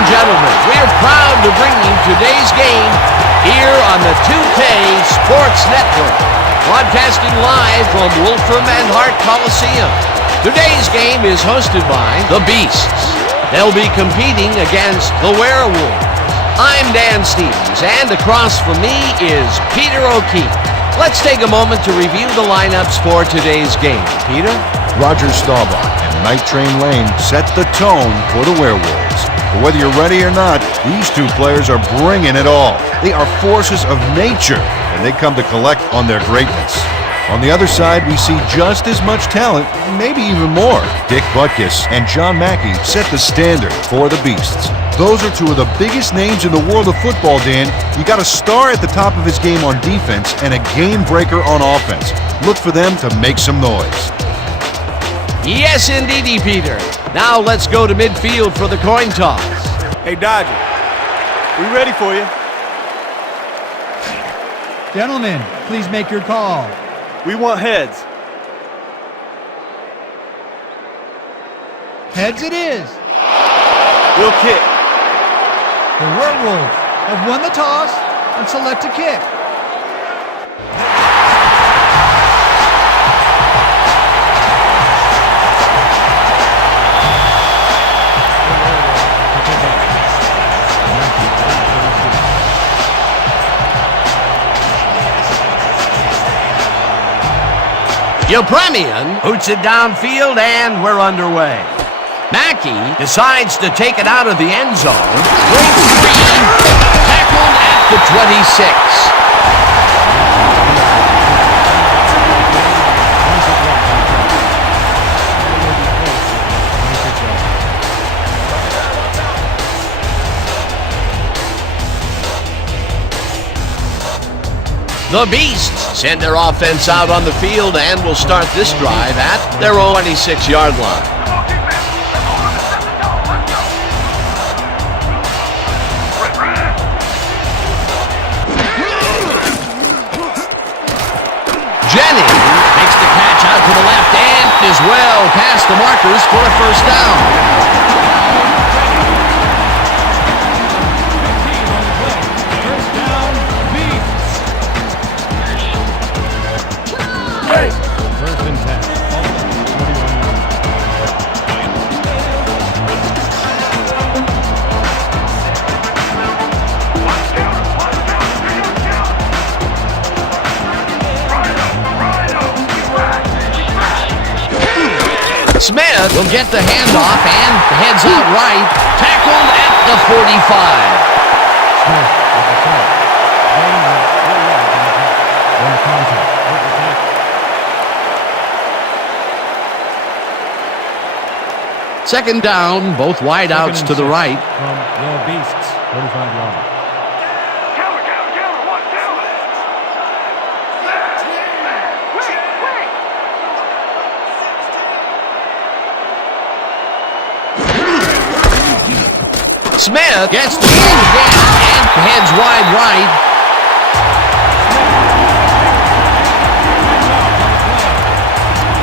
and gentlemen, we are proud to bring you today's game here on the 2K Sports Network, broadcasting live from Wolfram and Hart Coliseum. Today's game is hosted by the Beasts. They'll be competing against the Werewolves. I'm Dan Stevens, and across from me is Peter O'Keefe. Let's take a moment to review the lineups for today's game. Peter? Roger Staubach and Night Train Lane set the tone for the Werewolves. But whether you're ready or not, these two players are bringing it all. They are forces of nature, and they come to collect on their greatness. On the other side, we see just as much talent, maybe even more. Dick Butkus and John Mackey set the standard for the Beasts. Those are two of the biggest names in the world of football, Dan. You got a star at the top of his game on defense and a game breaker on offense. Look for them to make some noise. Yes, indeedy, Peter. Now let's go to midfield for the coin toss. Hey, Dodger, we ready for you. Gentlemen, please make your call. We want heads. Heads it is. We'll kick. The Werewolves have won the toss and select a kick. Yepremian hoots it downfield, and we're underway. Mackey decides to take it out of the end zone. Breaks free, tackled at the 26. The Beasts send their offense out on the field and will start this drive at their own 26-yard line. Jennings makes the catch out to the left and is well past the markers for a first down. Smith will get the handoff and heads out right, tackled at the 45. Smith with the tackle. Second down, both wideouts to the right. From the Beasts, 45 yards. Smith gets the ball again and heads wide right.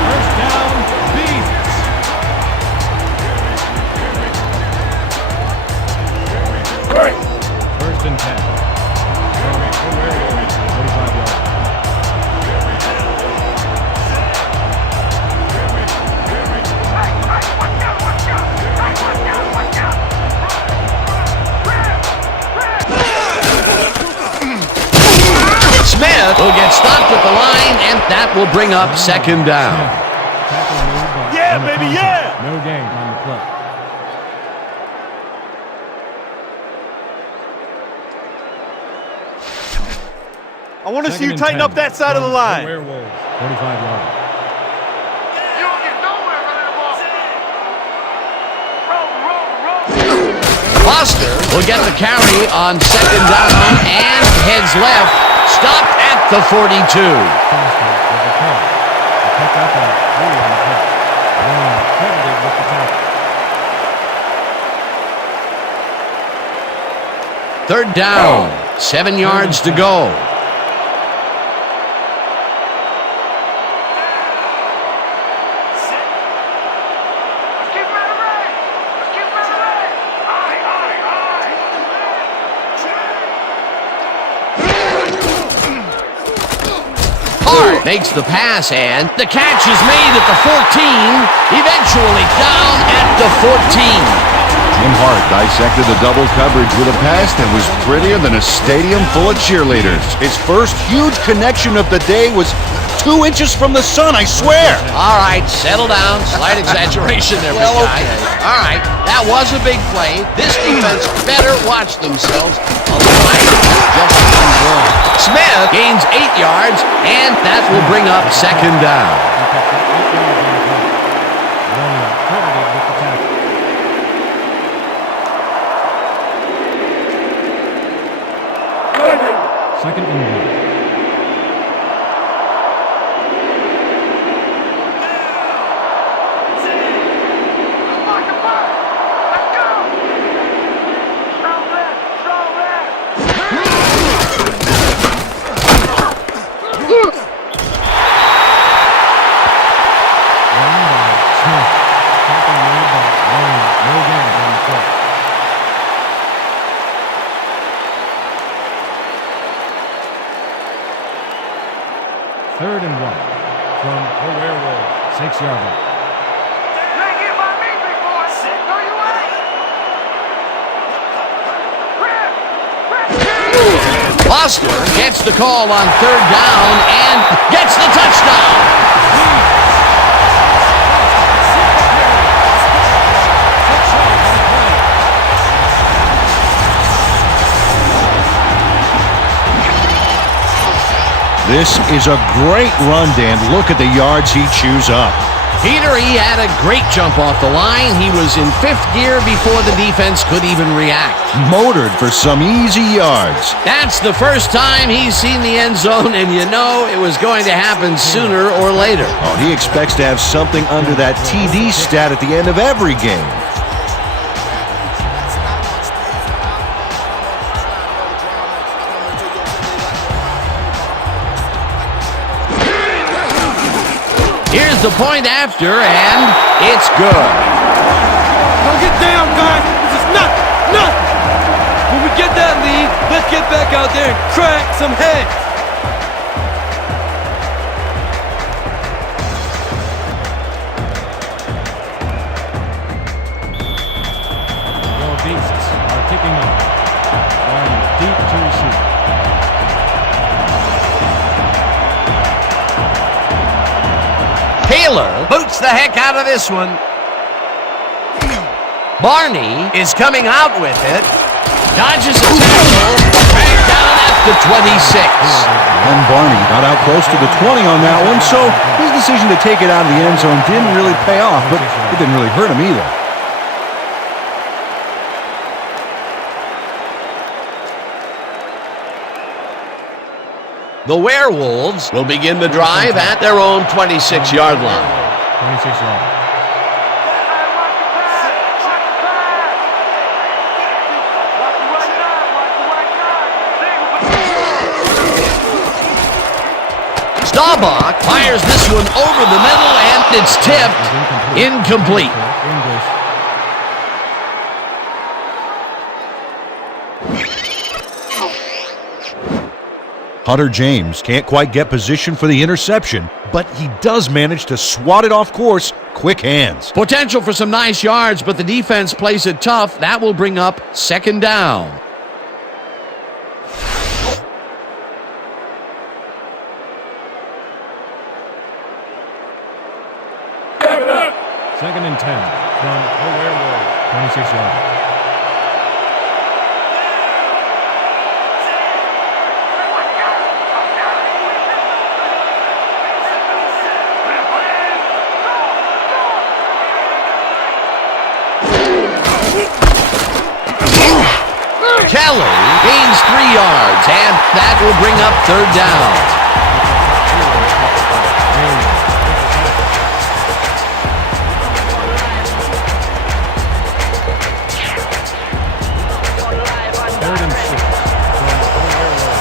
First down, Beasts. First and 10. From the Werewolves, 45 yards. Smith will get stopped at the line, and that will bring up second down. Yeah, baby, yeah! No gain on the play. I want to see you tighten up that side of the line. Werewolves, 45 yards. Foster will get the carry on second down and heads left, stopped at the 42. Foster with the catch. The pick up and 3 on the play. Long credited with the tackle. Third down, 7 yards to go. Fakes the pass, and the catch is made at the 14, eventually down at the 14. Jim Hart dissected the double coverage with a pass that was prettier than a stadium full of cheerleaders. His first huge connection of the day was 2 inches from the sun, I swear. All right, settle down. Slight exaggeration there, big guy. All right, that was a big play. This defense better watch themselves. A line just unborn. Smith gains 8 yards, and that will bring up second down. Second and 1. Third and 1 from the Werewolves, 6-yard line. Foster gets the call on third down and gets the touchdown. This is a great run, Dan. Look at the yards he chews up. Peter, he had a great jump off the line. He was in 5th gear before the defense could even react. Motored for some easy yards. That's the first time he's seen the end zone, and you know it was going to happen sooner or later. Oh, he expects to have something under that TD stat at the end of every game. Here's the point after, and it's good. Don't get down, guys. This is nothing. When we get that lead, let's get back out there and crack some heads. Your beasts are kicking off. Going deep to receive. Taylor boots the heck out of this one. Barney is coming out with it. Dodges a tackle. Back down at the 26. And Barney got out close to the 20 on that one, so his decision to take it out of the end zone didn't really pay off, but it didn't really hurt him either. The Werewolves will begin the drive at their own 26-yard line. 26-yard line. Staubach fires this one over the middle, and it's tipped. Incomplete. Hunter James can't quite get position for the interception, but he does manage to swat it off course. Quick hands. Potential for some nice yards, but the defense plays it tough. That will bring up second down. Second and 10 from the Werewolves, 26-yard line. Kelly gains 3 yards, and that will bring up third down. Third and 6 from the Werewolves.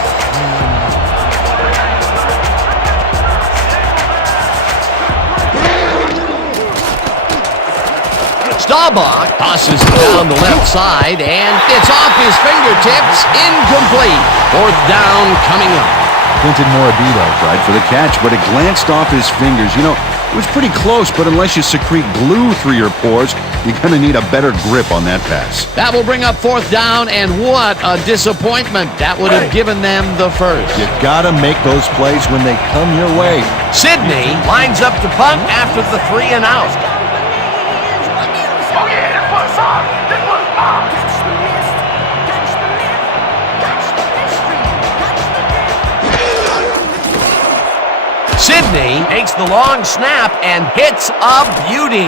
Staubach tosses it down the left side, and it's off his fingertips. Incomplete. Fourth down coming up. Clinton Morabito tried for the catch, but it glanced off his fingers. You know, it was pretty close, but unless you secrete glue through your pores, you're going to need a better grip on that pass. That will bring up fourth down, and what a disappointment. That would have given them the first. You got to make those plays when they come your way. Sidney lines up to punt after the 3 and out. Sidney takes the long snap and hits a beauty.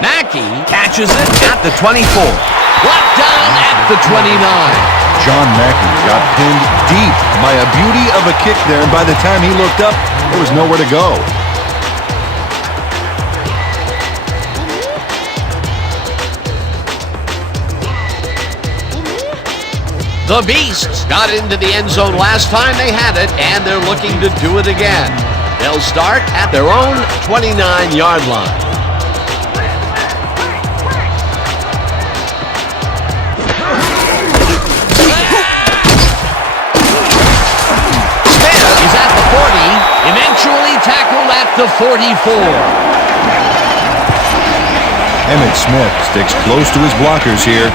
Mackey catches it at the 24. Brought down at the 29. John Mackey got pinned deep by a beauty of a kick there, and by the time he looked up, there was nowhere to go. The Beasts got into the end zone last time they had it, and they're looking to do it again. They'll start at their own 29-yard line. Smith is at the 40, eventually tackled at the 44. Emmett Smith sticks close to his blockers here,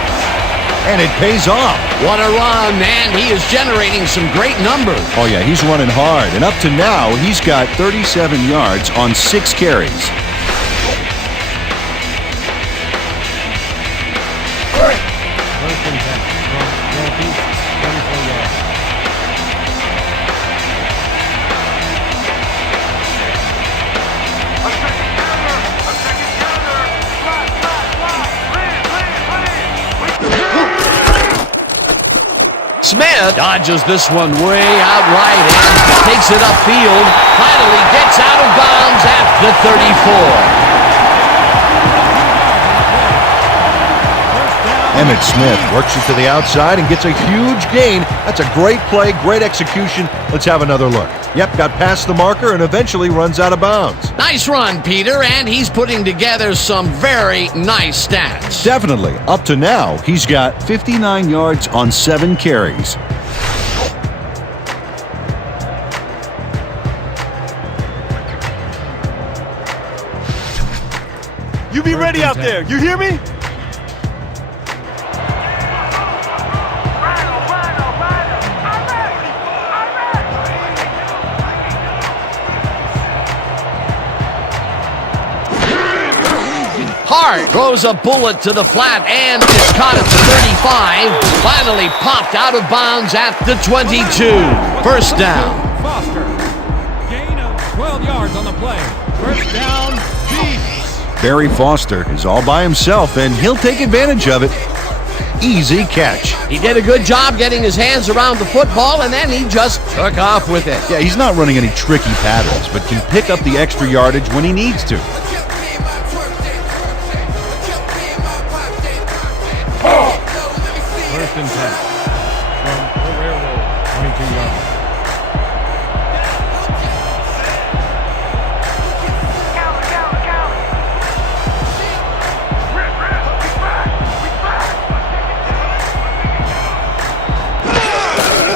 and it pays off. What a run, man. He is generating some great numbers. Oh, yeah, he's running hard. And up to now, he's got 37 yards on 6 carries. First and 10 from Northeast, 24 yards. Smith dodges this one way out right and takes it upfield. Finally gets out of bounds at the 34. Emmett Smith works it to the outside and gets a huge gain. That's a great play, great execution. Let's have another look. Yep, got past the marker and eventually runs out of bounds. Nice run, Peter, and he's putting together some very nice stats. Definitely. Up to now, he's got 59 yards on 7 carries. You be ready out there. You hear me? Hart throws a bullet to the flat and is caught at the 35. Finally popped out of bounds at the 22. First down. Foster. Gain of 12 yards on the play. First down, Beasts. Barry Foster is all by himself, and he'll take advantage of it. Easy catch. He did a good job getting his hands around the football, and then he just took off with it. Yeah, he's not running any tricky patterns, but can pick up the extra yardage when he needs to. First and 10 from the Werewolves, 22 yards.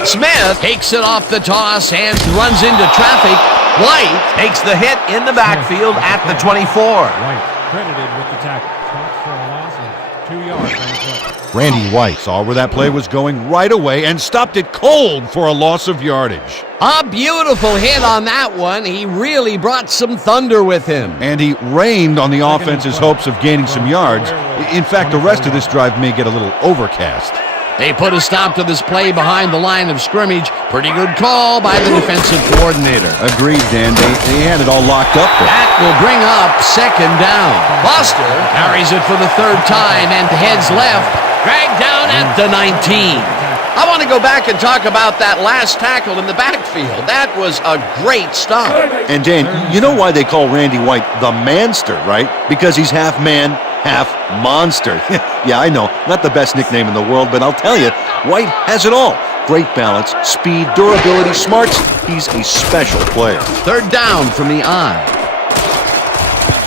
Smith takes it off the toss and runs into traffic. White takes the hit in the backfield at the 24. White credited with the tackle. Stops for a loss of 2 yards on the play. Randy White saw where that play was going right away and stopped it cold for a loss of yardage. A beautiful hit on that one. He really brought some thunder with him. And he rained on the offense's hopes of gaining some yards. In fact, the rest of this drive may get a little overcast. They put a stop to this play behind the line of scrimmage. Pretty good call by the defensive coordinator. Agreed, Dan. They had it all locked up there. That will bring up second down. Foster carries it for the 3rd time and heads left. Dragged down at the 19. I want to go back and talk about that last tackle in the backfield. That was a great stop. And Dan, you know why they call Randy White the Manster, right? Because he's half man, half monster. Yeah, I know, not the best nickname in the world, but I'll tell you, White has it all. Great balance, speed, durability, smarts. He's a special player. 3rd down from the eye.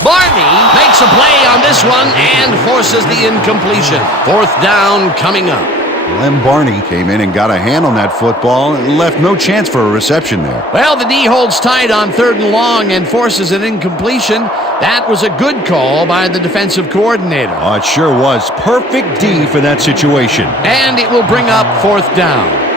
Barney makes a play on this one and forces the incompletion. 4th down coming up. Lem Barney came in and got a hand on that football and left no chance for a reception there. Well, the D holds tight on 3rd and long and forces an incompletion. That was a good call by the defensive coordinator. Oh, it sure was. Perfect D for that situation. And it will bring up 4th down.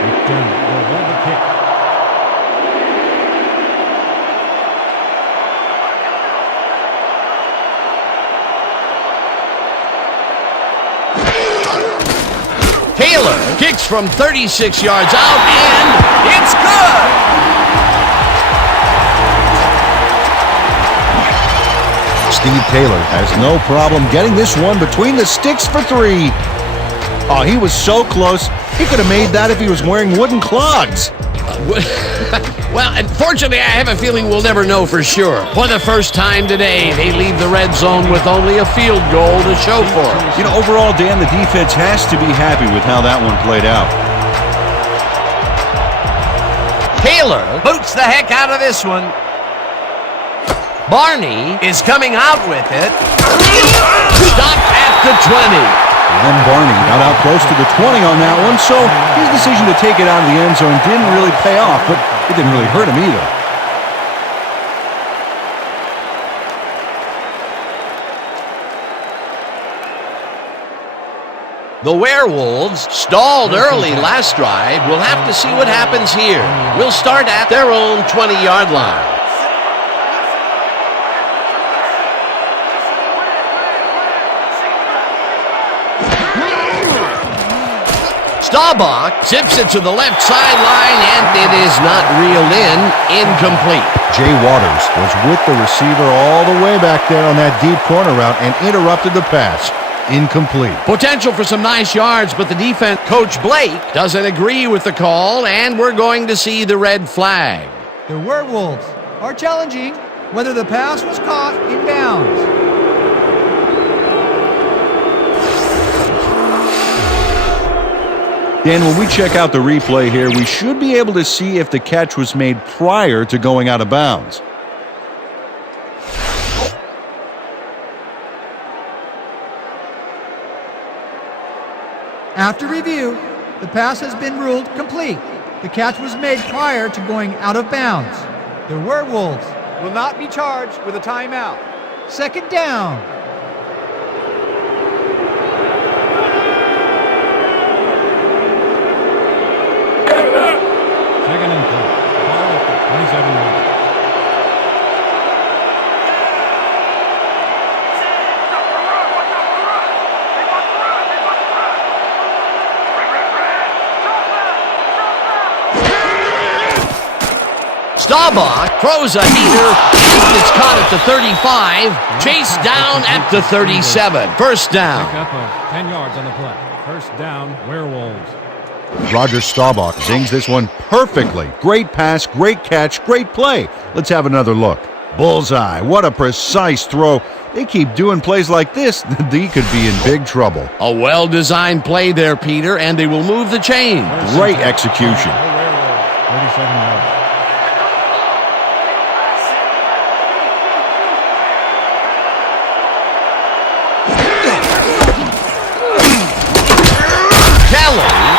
Taylor kicks from 36 yards out, and it's good! Steve Taylor has no problem getting this one between the sticks for 3. Oh, he was so close. He could have made that if he was wearing wooden clogs. Well, unfortunately, I have a feeling we'll never know for sure. For the first time today, they leave the red zone with only a field goal to show for it. You know, overall, Dan, the defense has to be happy with how that one played out. Taylor boots the heck out of this one. Barney is coming out with it. Stopped at the 20. Lem Barney got out close to the 20 on that one, so his decision to take it out of the end zone didn't really pay off, but it didn't really hurt him either. The Werewolves stalled early last drive. We'll have to see what happens here. We'll start at their own 20-yard line. Staubach zips it to the left sideline, and it is not reeled in. Incomplete. Jay Waters was with the receiver all the way back there on that deep corner route and interrupted the pass. Incomplete. Potential for some nice yards, but the defense coach Blake doesn't agree with the call, and we're going to see the red flag. The Werewolves are challenging whether the pass was caught in bounds. Dan, when we check out the replay here, we should be able to see if the catch was made prior to going out of bounds. After review, the pass has been ruled complete. The catch was made prior to going out of bounds. The Werewolves Will not be charged with a timeout. 2nd down. Second and 3. Ball at the 27-yard. Staubach throws a heater, and it's caught at the 35, chased down at the 37. First down. Pick up of 10 yards on the play. First down, Werewolves. Roger Staubach zings this one perfectly. Great pass, great catch, great play. Let's have another look. Bullseye. What a precise throw. They keep doing plays like this, the D could be in big trouble. A well-designed play there, Peter, and they will move the chain. Great execution. Werewolves, 37 yards.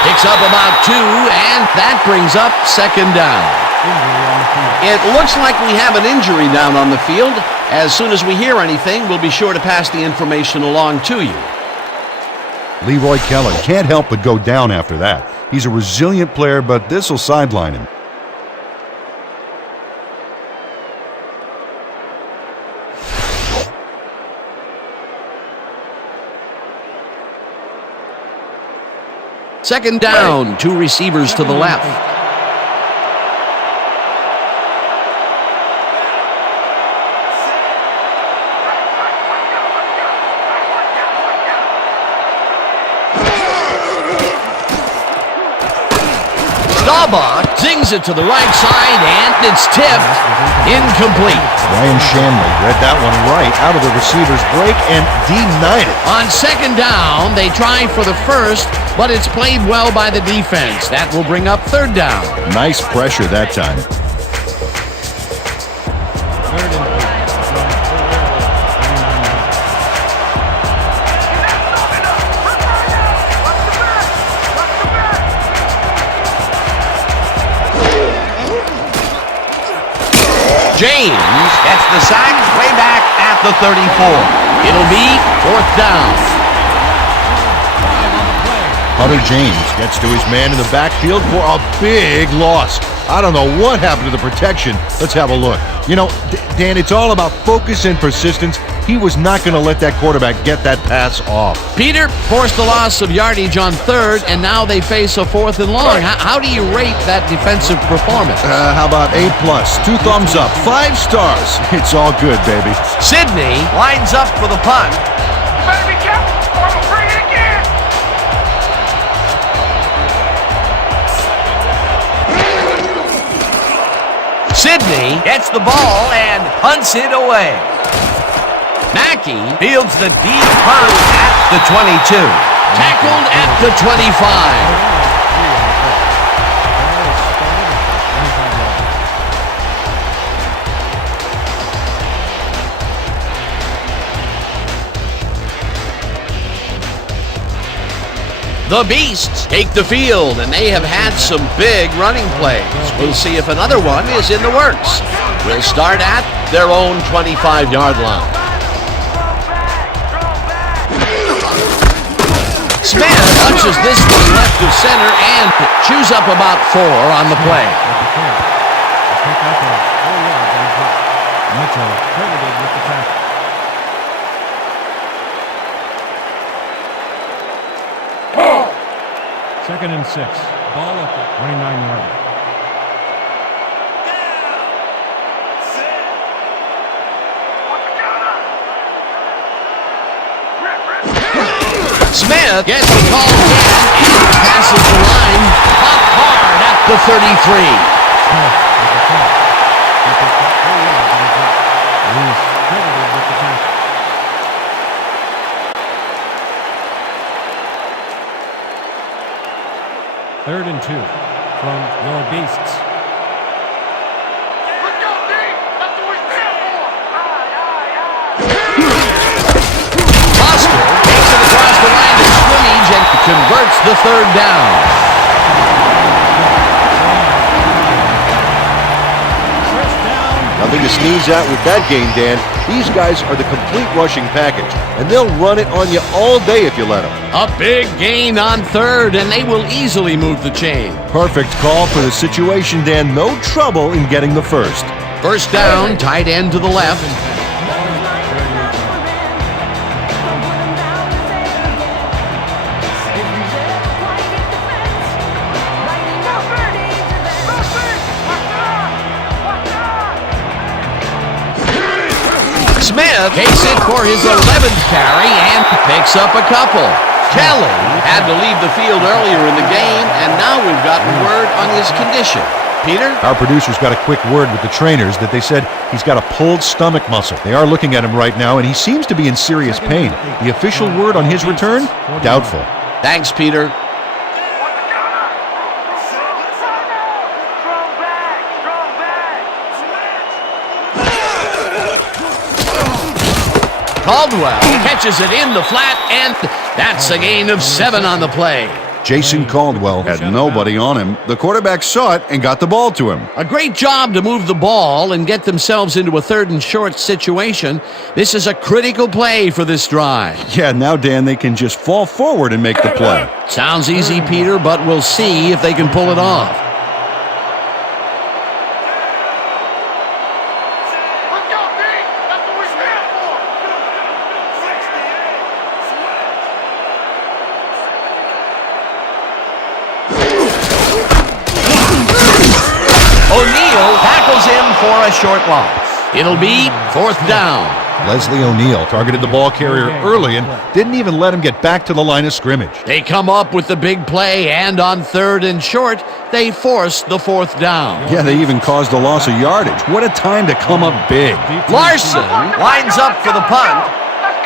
Picks up about 2, and that brings up 2nd down. It looks like we have an injury down on the field. As soon as we hear anything, we'll be sure to pass the information along to you. Leroy Keller can't help but go down after that. He's a resilient player, but this will sideline him. Second down, 2 receivers to the left. Staubach zings it to the right side, and it's tipped. Incomplete. Ryan Shanley read that one right out of the receiver's break and denied it. On 2nd down, they try for the first, but it's played well by the defense. That will bring up 3rd down. Nice pressure that time. 3rd and 3. James gets the sack way back at the 34. It'll be 4th down. Hunter James gets to his man in the backfield for a big loss. I don't know what happened to the protection. Let's have a look. You know, Dan, it's all about focus and persistence. He was not going to let that quarterback get that pass off. Peter forced the loss of yardage on 3rd, and now they face a 4th and long. How do you rate that defensive performance? How about A+, 2 thumbs up, 5 stars. It's all good, baby. Sidney lines up for the punt. Better be careful or we'll bring it again. Sidney gets the ball and punts it away. Mackey fields the deep punt at the 22. Tackled at the 25. The Beasts take the field, and they have had some big running plays. We'll see if another one is in the works. We'll start at their own 25-yard line. Smith punches this one left of center and chews up about 4 on the play. Mitchell credited with the tackle. Second and 6. Ball at the 29-yard line. Smith gets the call again and passes the line. Pop hard at the 33. Smith with the catch. He picked up 4 yards on the play. He's credited with the tackle. Third and 2 from your Beasts. Let's go, D. That's what we're here for. Foster takes it across the line of scrimmage and converts the 3rd down. Nothing to sneeze at with that game, Dan. These guys are the complete rushing package, and they'll run it on you all day if you let them. A big gain on 3rd, and they will easily move the chain. Perfect call for the situation, Dan. No trouble in getting the first. 1st down, tight end to the left. Smith takes it for his 11th carry and picks up a couple. Kelly had to leave the field earlier in the game, and now we've gotten word on his condition. Peter? Our producer's got a quick word with the trainers that they said he's got a pulled stomach muscle. They are looking at him right now, and he seems to be in serious pain. The official word on his return? Doubtful. Thanks, Peter. Caldwell catches it in the flat, and that's a gain of 7 on the play. Jason Caldwell had nobody on him. The quarterback saw it and got the ball to him. A great job to move the ball and get themselves into a 3rd and short situation. This is a critical play for this drive. Yeah, now, Dan, they can just fall forward and make the play. Sounds easy, Peter, but we'll see if they can pull it off. Let's go, D. That's what we're here for. O'Neal tackles him for a short loss. It'll be 4th down. Leslie O'Neal targeted the ball carrier early and didn't even let him get back to the line of scrimmage. They come up with the big play, and on 3rd and short, they force the 4th down. Yeah, they even caused a loss of yardage. What a time to come up big. Larson lines up for the punt. Let's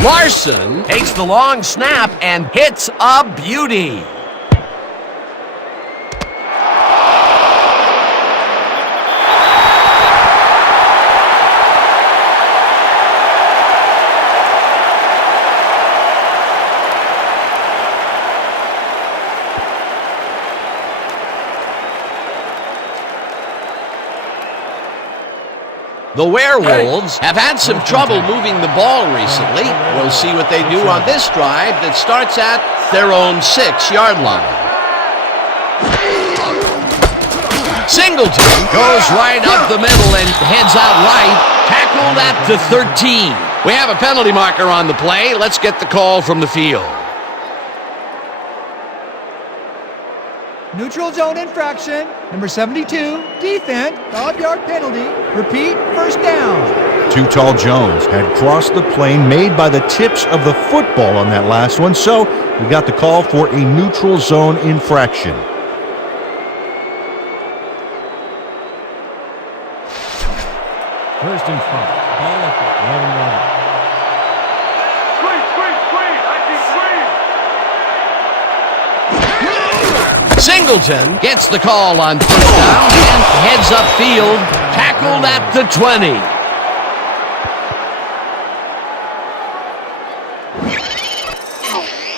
go. Larson takes the long snap and hits a beauty. The Werewolves have had some trouble moving the ball recently. We'll see what they do on this drive that starts at their own 6-yard line. Singleton goes right up the middle and heads out right. Tackled at the 13. We have a penalty marker on the play. Let's get the call from the field. Neutral zone infraction. Number 72, defense, 5-yard penalty. Repeat, first down. Too Tall Jones had crossed the plane made by the tips of the football on that last one, so we got the call for a neutral zone infraction. First and 5. Ball at the 11-yard line. Singleton gets the call on first down and heads upfield, tackled at the 20.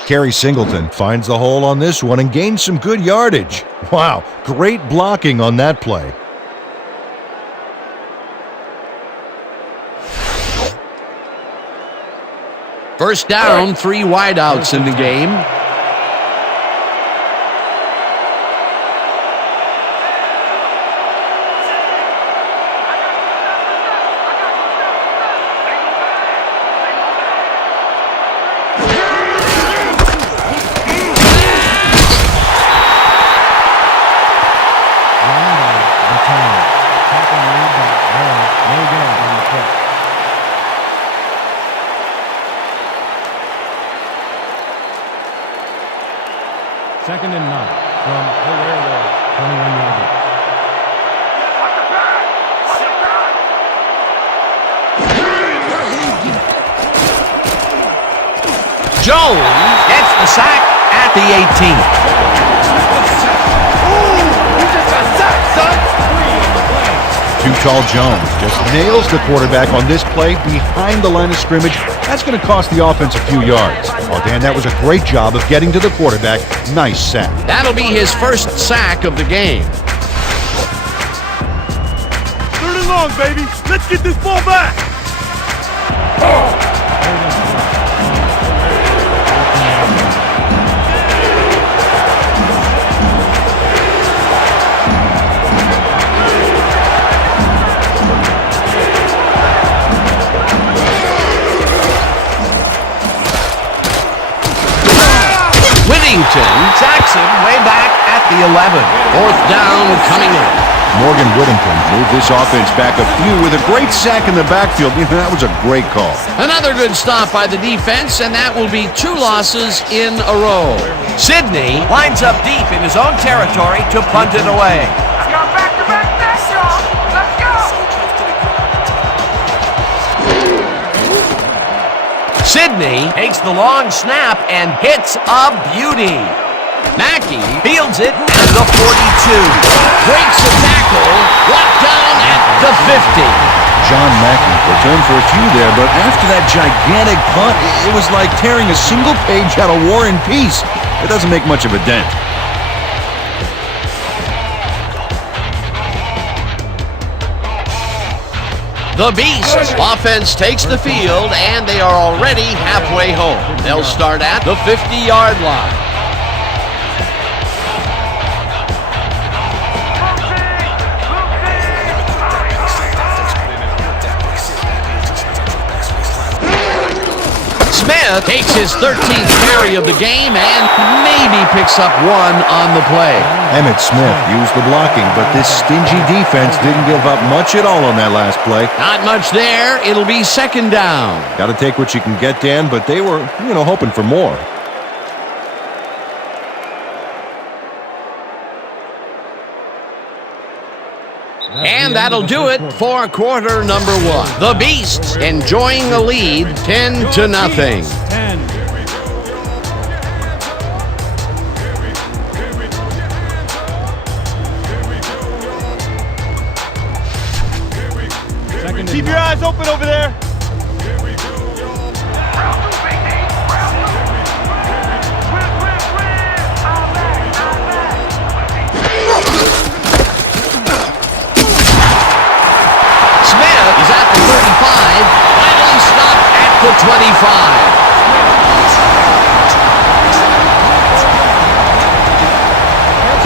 Kerry Singleton finds the hole on this one and gains some good yardage. Wow, great blocking on that play. First down, 3 wideouts in the game. Second and 9 from the Werewolves, 21-yard line. Jones gets the sack at the 18. Too Tall Jones just nails the quarterback on this play behind the line of scrimmage. That's going to cost the offense a few yards. Oh, Dan, that was a great job of getting to the quarterback. Nice sack. That'll be his first sack of the game. 3rd and long, baby. Let's get this ball back. Whittington sacks him way back at the 11. 4th down coming up. Morgan Whittington moved this offense back a few with a great sack in the backfield. That was a great call. Another good stop by the defense, and that will be 2 losses in a row. Sidney lines up deep in his own territory to punt it away. I got back-to-back sacks, y'all. Let's go. Sidney takes the long snap and hits a beauty. Mackey fields it at the 42. Breaks a tackle, brought down at the 50. John Mackey returned for a few there, but after that gigantic punt, it was like tearing a single page out of War and Peace. It doesn't make much of a dent. The Beast offense takes the field, and they are already halfway home. They'll start at the 50-yard line. Smith takes his 13th carry of the game and maybe picks up 1 on the play. Emmitt Smith used the blocking, but this stingy defense didn't give up much at all on that last play. Not much there. It'll be 2nd down. Got to take what you can get, Dan, but they were, hoping for more. And that'll do it for quarter number 1. The Beasts enjoying the lead 10-0. 10. Keep your eyes open over there. 25.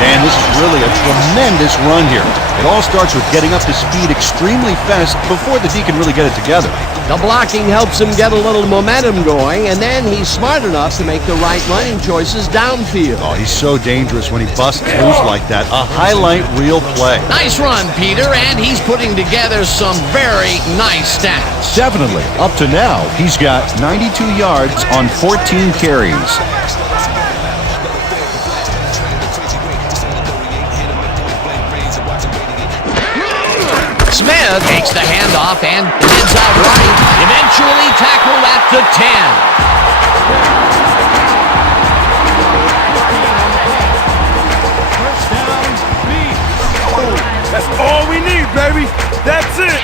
Dan, this is really a tremendous run here. It all starts with getting up to speed extremely fast before the D can really get it together. The blocking helps him get a little momentum going, and then he's smart enough to make the right running choices downfield. Oh, he's so dangerous when he busts loose like that. A highlight reel play. Nice run, Peter, and he's putting together some very nice stats. Definitely. Up to now, he's got 92 yards on 14 carries. Smith takes the handoff and heads out right, eventually tackled at the 10. That's all we need, baby. That's it.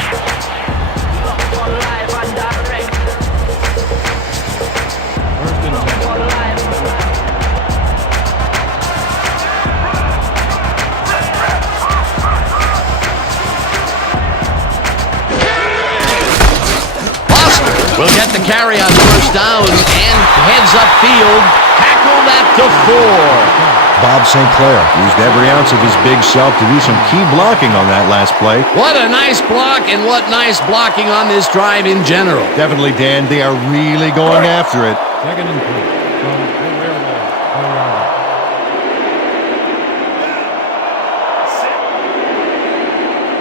Will get the carry on first down and heads upfield, tackled at the 4. Bob St. Clair used every ounce of his big self to do some key blocking on that last play. What a nice block, and what nice blocking on this drive in general. Definitely, Dan. They are really going after it. Second and 3 from the Werewolves.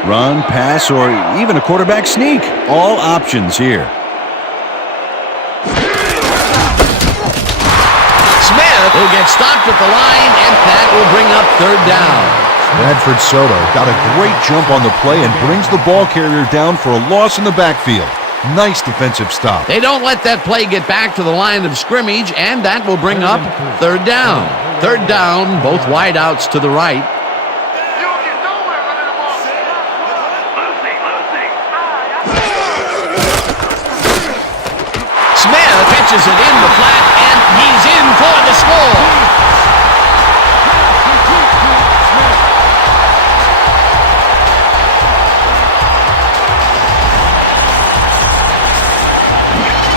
Run, pass, or even a quarterback sneak. All options here. Will get stopped at the line, and that will bring up third down. Bradford Soto got a great jump on the play and brings the ball carrier down for a loss in the backfield. Nice defensive stop. They don't let that play get back to the line of scrimmage, and that will bring up third down. Third down, both wideouts to the right. Smith catches it in the flat, and he's in for the score.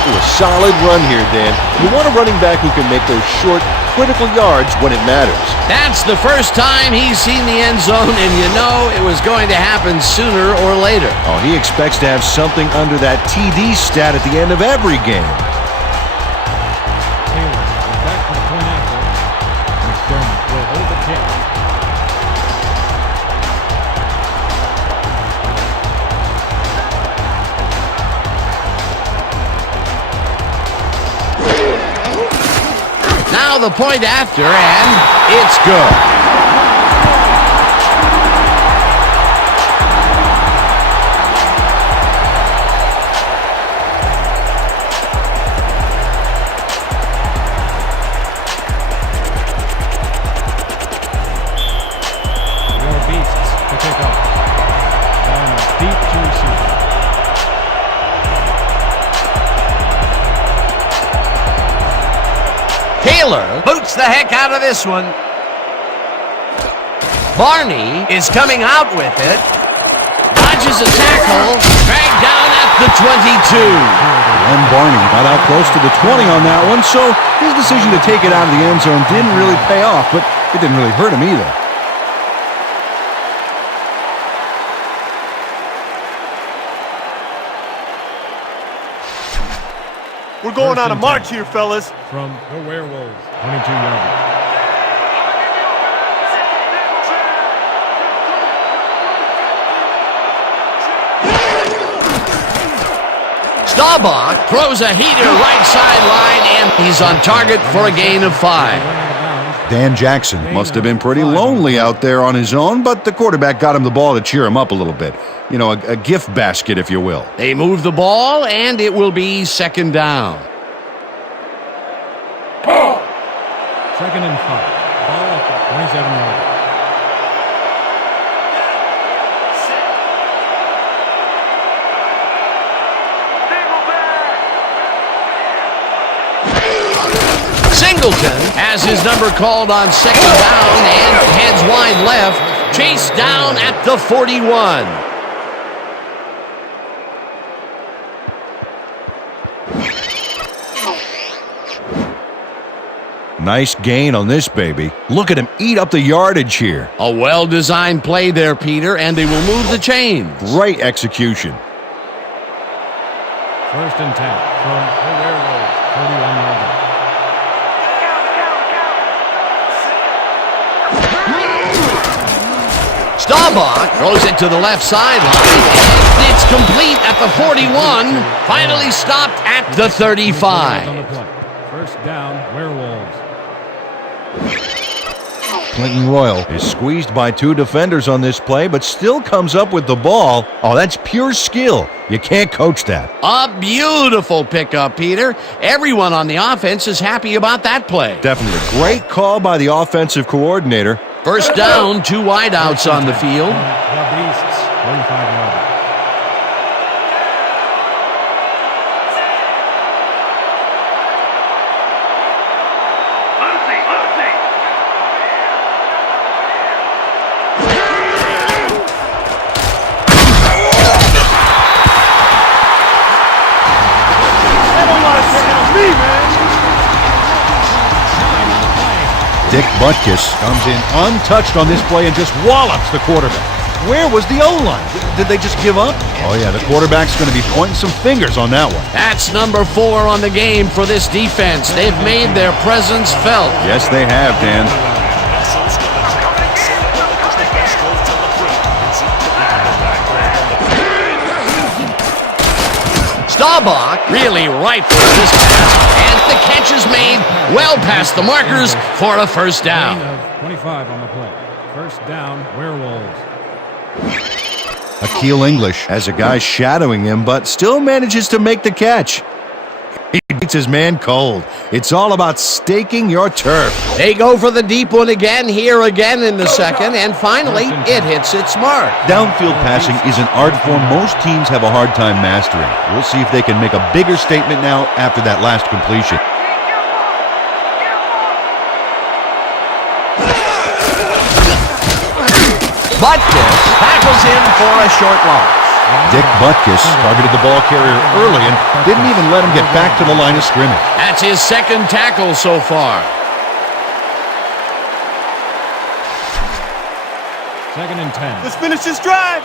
A solid run here, Dan. You want a running back who can make those short, critical yards when it matters. That's the first time he's seen the end zone, and you know it was going to happen sooner or later. Oh, he expects to have something under that TD stat at the end of every game. Taylor is back to the point after. McDermott will hold the kick. Now the point after, and it's good. Your Beasts to kick off. Down deep to receive. Taylor boots the heck out of this one. Barney is coming out with it. Dodges a tackle. Dragged down at the 22. And Barney got out close to the 20 on that one, so his decision to take it out of the end zone didn't really pay off, but it didn't really hurt him either. We're going on a march here, fellas. From the Werewolves, 22 yards. Staubach throws a heater right sideline, and he's on target for a gain of 5. Dan Jackson must have been pretty lonely out there on his own, but the quarterback got him the ball to cheer him up a little bit. You know, a gift basket, if you will. They move the ball, and it will be second down. Second and 5. Ball at the 27 yards. Singleton has his number called on second down and heads wide left. Chased down at the 41. Nice gain on this baby. Look at him eat up the yardage here. A well-designed play there, Peter, and they will move the chains. Great execution. 1st and 10 from the Werewolves, 41-yard line. Staubach throws it to the left sideline. It's complete at the 41. Finally stopped at the 35. On the play. 1st down, Werewolves. Clinton Royal is squeezed by 2 defenders on this play, but still comes up with the ball. Oh, that's pure skill. You can't coach that. A beautiful pickup, Peter. Everyone on the offense is happy about that play. Definitely. Great call by the offensive coordinator. 1st down, 2 wideouts on the field. The Beasts, 45-yard line. Dick Butkus comes in untouched on this play and just wallops the quarterback. Where was the O-line? Did they just give up? Oh, yeah, the quarterback's going to be pointing some fingers on that one. That's number 4 on the game for this defense. They've made their presence felt. Yes, they have, Dan. Staubach really right for this pass, and the catch is made well past the markers for a 1st down. Gain of 25 on the play. 1st down, Werewolves. Akeel English has a guy shadowing him, but still manages to make the catch. He beats his man cold. It's all about staking your turf. They go for the deep one again in the 2nd, and finally it hits its mark. Downfield passing is an art form most teams have a hard time mastering. We'll see if they can make a bigger statement now after that last completion. Butkus tackles him for a short loss. Dick Butkus targeted the ball carrier early and didn't even let him get back to the line of scrimmage. That's his 2nd tackle so far. 2nd and 10. Let's finish this drive.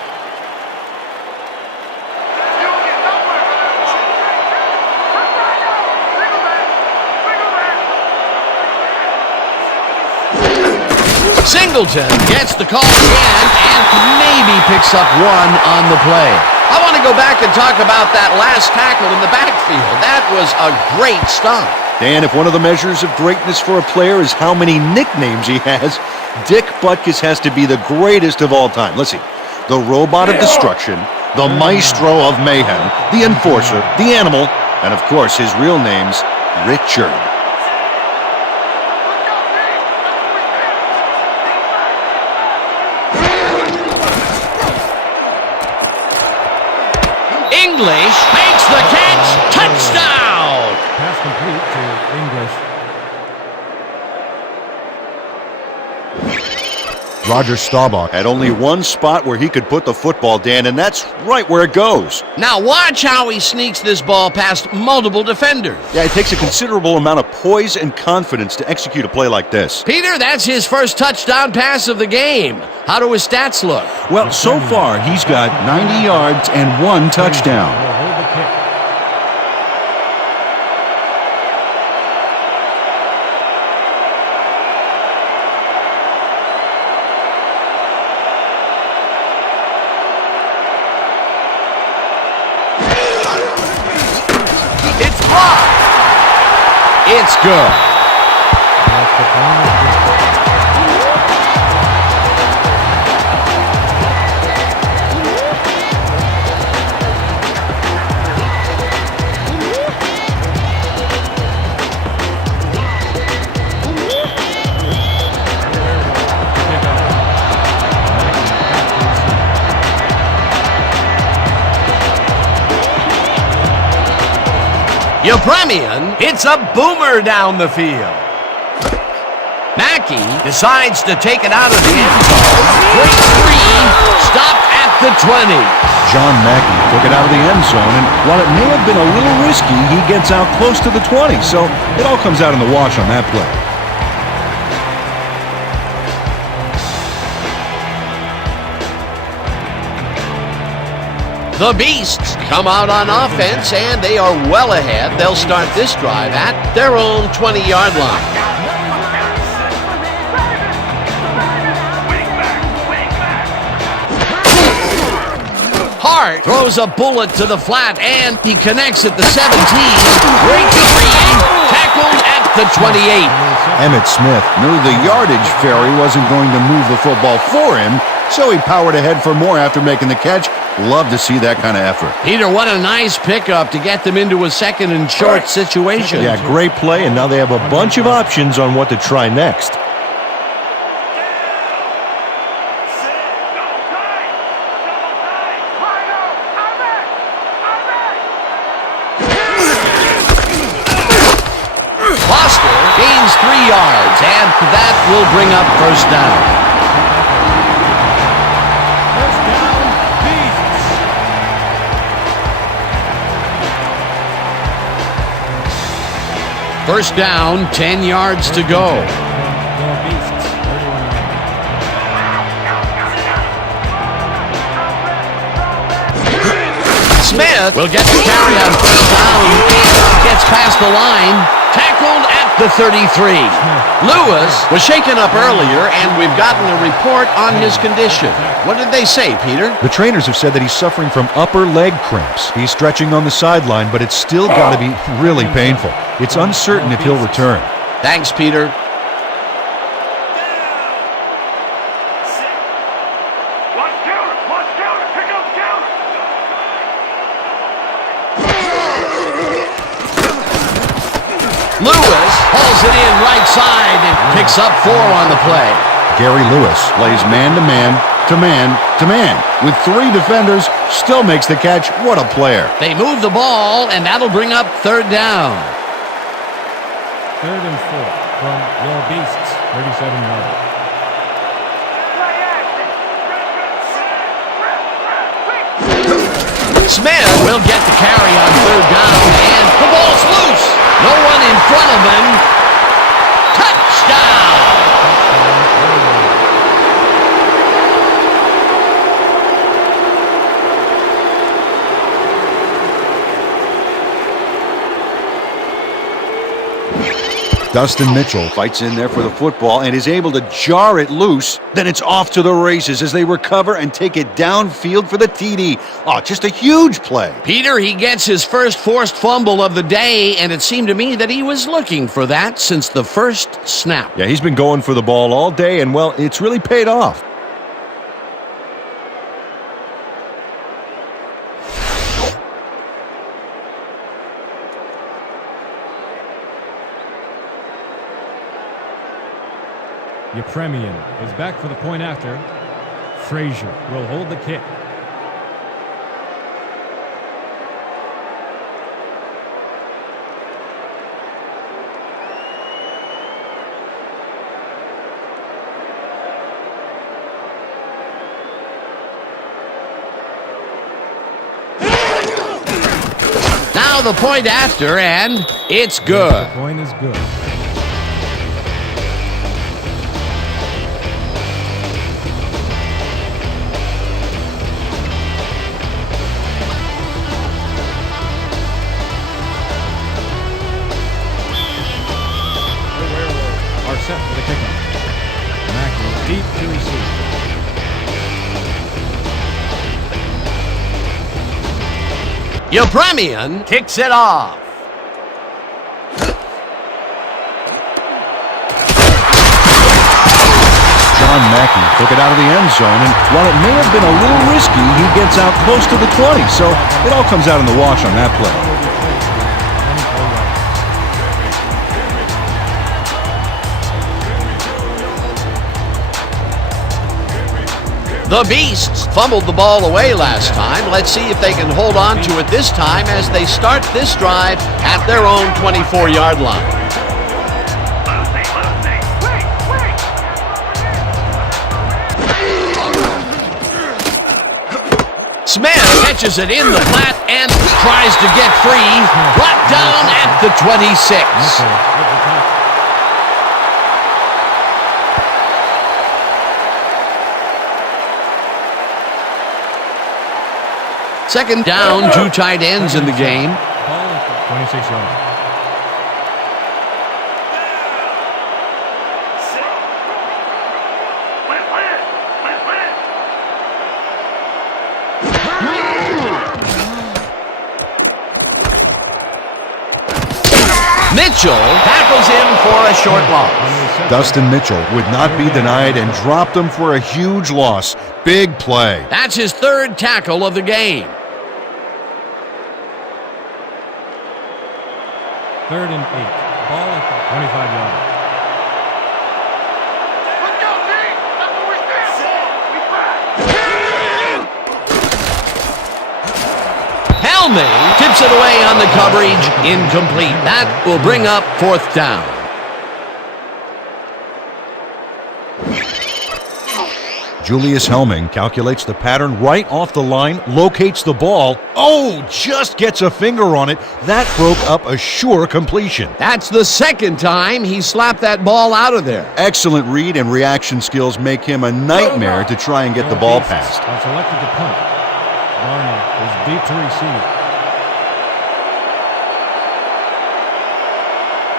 Singleton gets the call again and maybe picks up 1 on the play. I want to go back and talk about that last tackle in the backfield. That was a great stop. Dan, if one of the measures of greatness for a player is how many nicknames he has, Dick Butkus has to be the greatest of all time. Let's see. The Robot of Destruction, the Maestro of Mayhem, the Enforcer, the Animal, and of course his real name's Richard. English makes the catch. Touchdown! Pass complete to English. Roger Staubach had only one spot where he could put the football, Dan, and that's right where it goes. Now watch how he sneaks this ball past multiple defenders. Yeah, it takes a considerable amount of poise and confidence to execute a play like this. Peter, that's his 1st touchdown pass of the game. How do his stats look? Well, so far he's got 90 yards and 1 touchdown. Will hold the kick. It's blocked. It's good. That's the point of the Yepremian hits a boomer down the field. Mackey decides to take it out of the end zone. Great three, stopped at the 20. John Mackey took it out of the end zone, and while it may have been a little risky, he gets out close to the 20, so it all comes out in the wash on that play. The Beasts come out on offense, and they are well ahead. They'll start this drive at their own 20-yard line. Hart throws a bullet to the flat, and he connects at the 17. Breaks free, tackled at the 28. Emmitt Smith knew the yardage fairy wasn't going to move the football for him, so he powered ahead for more after making the catch. Love to see that kind of effort. Peter, what a nice pickup to get them into a second and short situation. Yeah, great play, and now they have a bunch of options on what to try next. Foster gains 3 yards, and that will bring up first down. First down, 10 yards to go. Smith will get the carry on first down and gets past the line. Tackled at the 33. Lewis was shaken up earlier, and we've gotten a report on his condition. What did they say, Peter? The trainers have said that he's suffering from upper leg cramps. He's stretching on the sideline, but it's still got to be really painful. It's uncertain if he'll return. Thanks, Peter. Lewis hauls it in right side and picks up 4 on the play. Gary Lewis plays man-to-man to man-to-man. With 3 defenders, still makes the catch. What a player. They move the ball, and that'll bring up third down. 3rd and 4 from your Beasts, 37 yards. Smith will get the carry on third down, and the ball's loose. No one in front of him. Touchdown! Dustin Mitchell fights in there for the football and is able to jar it loose. Then it's off to the races as they recover and take it downfield for the TD. Oh, just a huge play. Peter, he gets his first forced fumble of the day, and it seemed to me that he was looking for that since the first snap. Yeah, he's been going for the ball all day, and, well, it's really paid off. Yepremian is back for the point after. Frazier will hold the kick. Now the point after, and it's good. The point is good. Set for the kickoff. Mackey deep to receive. Yepremian kicks it off. John Mackey took it out of the end zone, and while it may have been a little risky, he gets out close to the 20, so it all comes out in the wash on that play. The Beasts fumbled the ball away last time. Let's see if they can hold on to it this time as they start this drive at their own 24-yard line. Smith catches it in the flat and tries to get free. Brought down at the 26. Second down, 2 tight ends in the game. Ball at 26 yards. Mitchell tackles him for a short loss. Dustin Mitchell would not be denied and dropped him for a huge loss. Big play. That's his 3rd tackle of the game. 3rd and 8. Ball at the 25 yards. Let's go, team! That's what we stand for! We fight! Helmy tips it away on the coverage. Incomplete. That will bring up 4th down. Julius Helming calculates the pattern right off the line, locates the ball. Oh, just gets a finger on it. That broke up a sure completion. That's the 2nd time he slapped that ball out of there. Excellent read and reaction skills make him a nightmare to try and get the ball passed. Have selected the punt. Barney is deep to receive.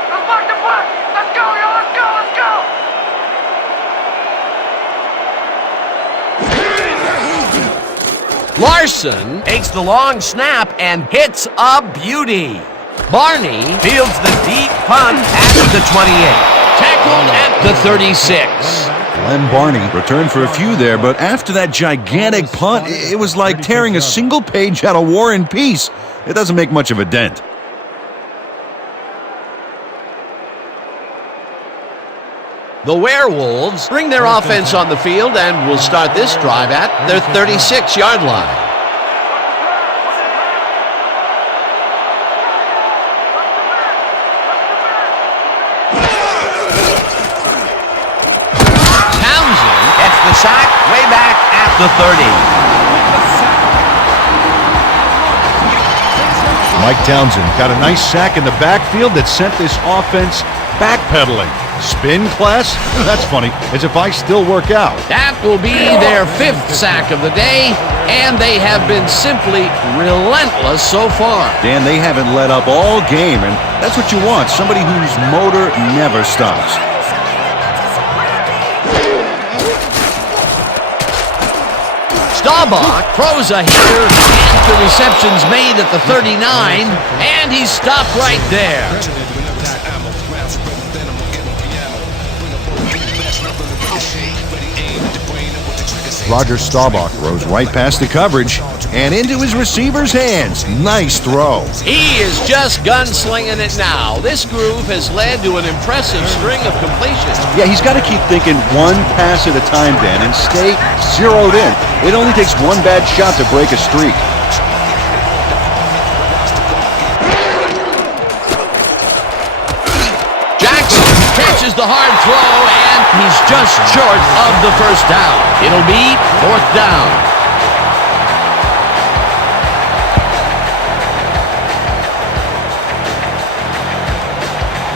Let's mark the punt! Let's go, yo! Let's go! Let's go! Larson takes the long snap and hits a beauty. Barney fields the deep punt at the 28. Tackled at the 36. Glenn Barney returned for a few there, but after that gigantic punt, it was like tearing a single page out of War and Peace. It doesn't make much of a dent. The Werewolves bring their offense on the field and will start this drive at their 36-yard line. Townsend gets the sack way back at the 30. Mike Townsend got a nice sack in the backfield that sent this offense backpedaling. Spin class? That's funny, as if I still work out. That will be their 5th sack of the day, and they have been simply relentless so far. Dan, they haven't let up all game, and that's what you want, somebody whose motor never stops. Staubach throws a hitter, and the reception's made at the 39, and he's stopped right there. Roger Staubach throws right past the coverage and into his receiver's hands. Nice throw. He is just gunslinging it now. This groove has led to an impressive string of completions. Yeah, he's got to keep thinking one pass at a time, Dan, and stay zeroed in. It only takes one bad shot to break a streak. Jackson catches the hard throw, and he's just short of the 1st down. It'll be 4th down.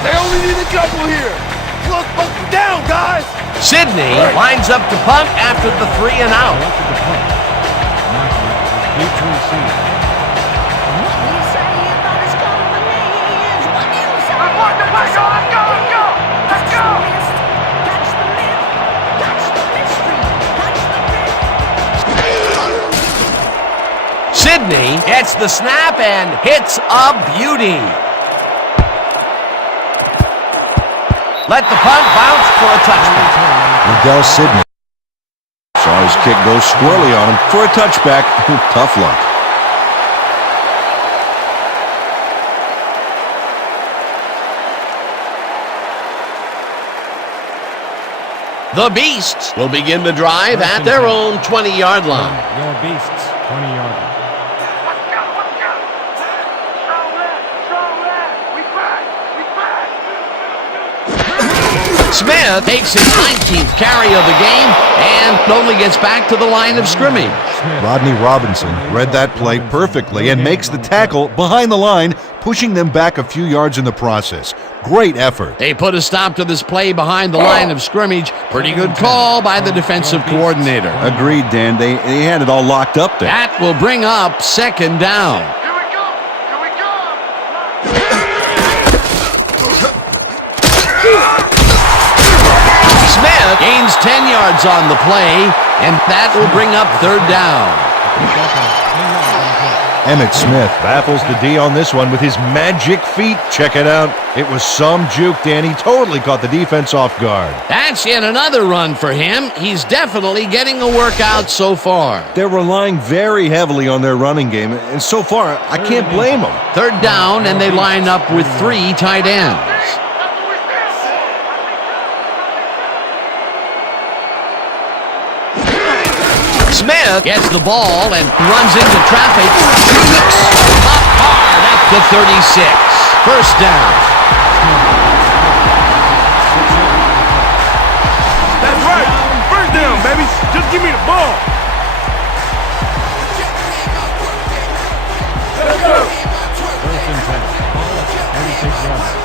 They only need a couple here. Look, buckle down, guys. Sidney lines up to punt after the 3 and out. Selected the punt. Deep to receive. Let's mark the punt, yo! Let's go! Let's go! Let's go! Sidney gets the snap and hits a beauty. Let the punt bounce for a touchback. Liddell Sidney saw his kick go squirrely on him for a touchback. Tough luck. The Beasts will begin the drive at their own 20-yard line. Your Beasts, 20-yard line. Let's go! Let's go! Strong left! Strong left! We fight! We fight! Smith takes his 19th carry of the game and only gets back to the line of scrimmage. Rodney Robinson read that play perfectly and makes the tackle behind the line, pushing them back a few yards in the process. Great effort. They put a stop to this play behind the line of scrimmage. Pretty good call by the defensive coordinator. Agreed, Dan. They had it all locked up there. That will bring up second down. Here we go! Here we go! Smith gains 10 yards on the play, and that will bring up third down. Emmitt Smith baffles the D on this one with his magic feet. Check it out. It was some juke, Dan. He totally caught the defense off guard. That's yet another run for him. He's definitely getting a workout so far. They're relying very heavily on their running game, and so far, I can't blame them. Third down, and they line up with 3 tight ends. Smith gets the ball and runs into traffic. Shoots up hard up to 36. First down. That's right. First down, baby. Just give me the ball. Let's go. First and 10. 36 yards.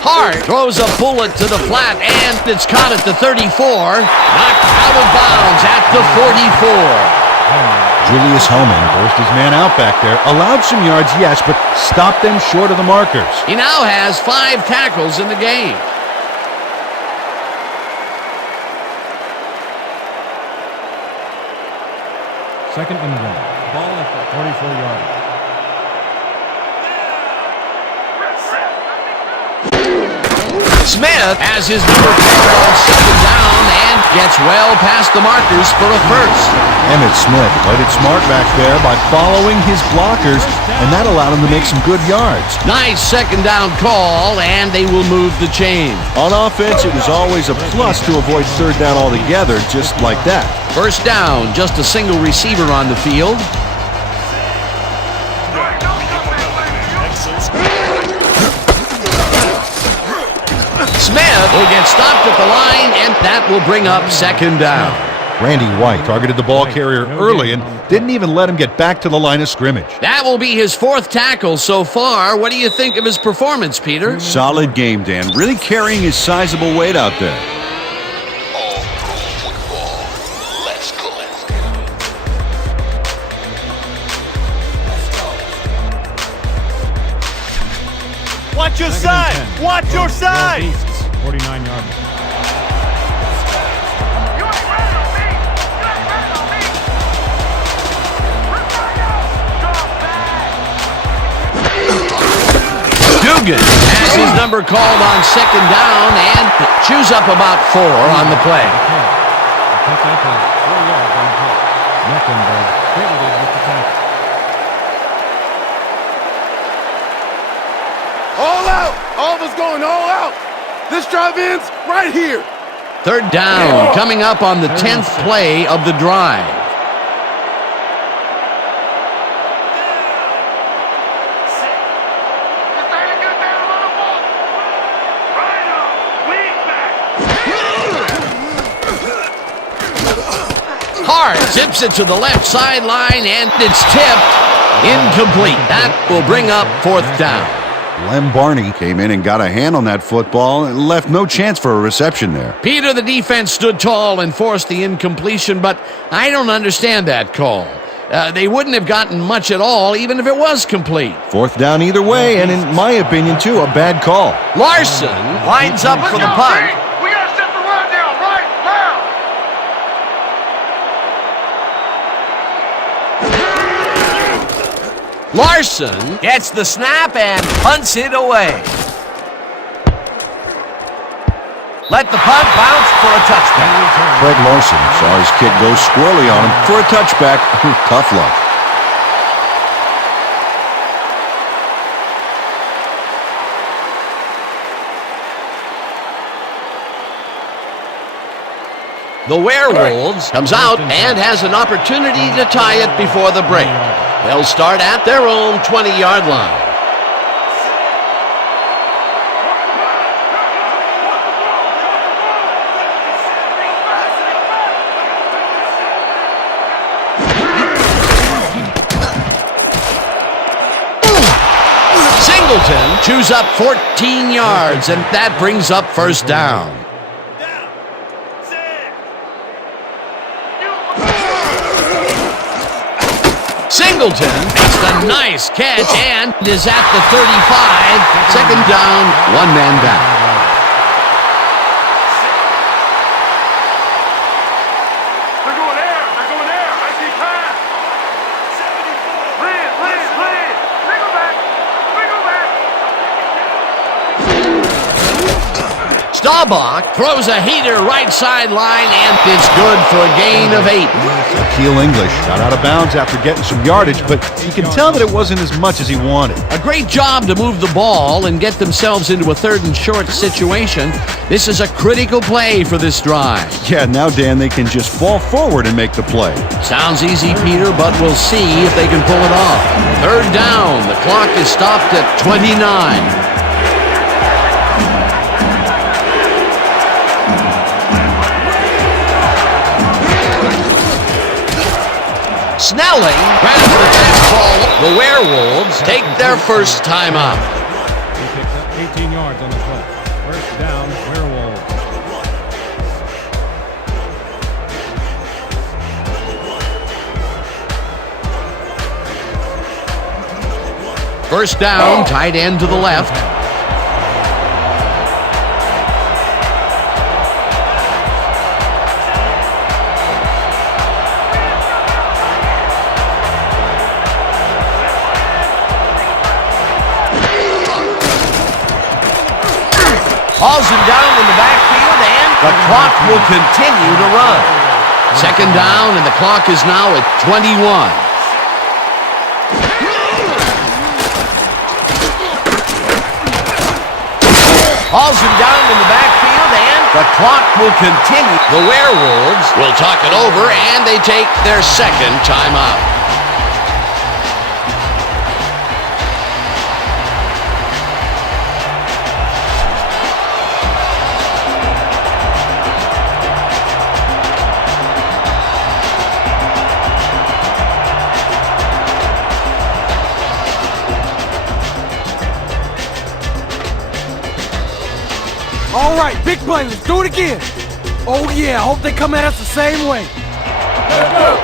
Hart throws a bullet to the flat, and it's caught at the 34. Knocked out of bounds at the 44. Julius Hellman burst his man out back there. Allowed some yards, yes, but stopped them short of the markers. He now has 5 tackles in the game. Second and 1. Ball at the 44-yard. Smith has his number called on second down and gets well past the markers for a first. Emmitt Smith played it smart back there by following his blockers, and that allowed him to make some good yards. Nice second down call, and they will move the chain. On offense, it was always a plus to avoid third down altogether, just like that. First down, just a single receiver on the field. Smith will get stopped at the line, and that will bring up second down. Randy White targeted the ball carrier early and didn't even let him get back to the line of scrimmage. That will be his 4th tackle so far. What do you think of his performance, Peter? Solid game, Dan. Really carrying his sizable weight out there. Watch your side. Watch your side. 49 yards. You ain't running on me! You ain't running on me! Drop back! Dugan has his number called on second down and chews up about 4 on the play. Pick up 4 yards on the play. Mecklenburg credited with the tackle. All out. All of us going all out. This drive ends right here. Third down coming up on the 10th play of the drive. Hart zips it to the left sideline, and it's tipped. Incomplete. That will bring up 4th down. Lem Barney came in and got a hand on that football and left no chance for a reception there. Peter, the defense stood tall and forced the incompletion, but I don't understand that call. They wouldn't have gotten much at all, even if it was complete. 4th down either way, and in my opinion, too, a bad call. Larson lines up for the punt. We gotta set the run down right now! Larson gets the snap and punts it away. Let the punt bounce for a touchback. Fred Larson saw his kid go squirrely on him for a touchback. Tough luck. The Werewolves comes out and has an opportunity to tie it before the break. They'll start at their own 20-yard line. Singleton chews up 14 yards, and that brings up first down. Singleton makes the nice catch and is at the 35. Second down, one man down. They're going there. They're going there. I see pass. 74. Please. Wiggle back. Staubach throws a heater right sideline, and it's good for a gain of 8. Akil English got out of bounds after getting some yardage, but you can tell that it wasn't as much as he wanted. A great job to move the ball and get themselves into a 3rd and short situation. This is a critical play for this drive. Yeah, now, Dan, they can just fall forward and make the play. Sounds easy, Peter, but we'll see if they can pull it off. 3rd down. The clock is stopped at 29. Snelling grabs the fastball. The Werewolves take their first time out. He picks up 18 yards on the play. First down, Werewolves. First down, tight end to the left. Hauls him down in the backfield, and the clock will continue to run. Second down, and the clock is now at 21. Hauls him down in the backfield, and the clock will continue. The Werewolves will talk it over, and they take their second timeout. All right, big play. Let's do it again. Oh, yeah. I hope they come at us the same way. Let's go.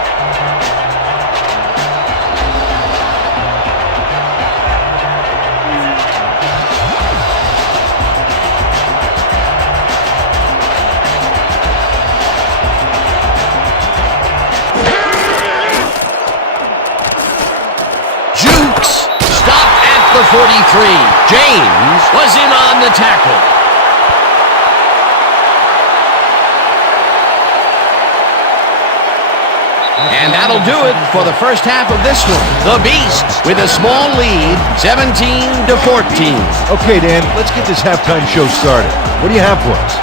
Jukes stopped at the 43. James was in on the tackle. And that'll do it for the first half of this one. The Beasts with a small lead, 17-14. Okay, Dan, let's get this halftime show started. What do you have for us?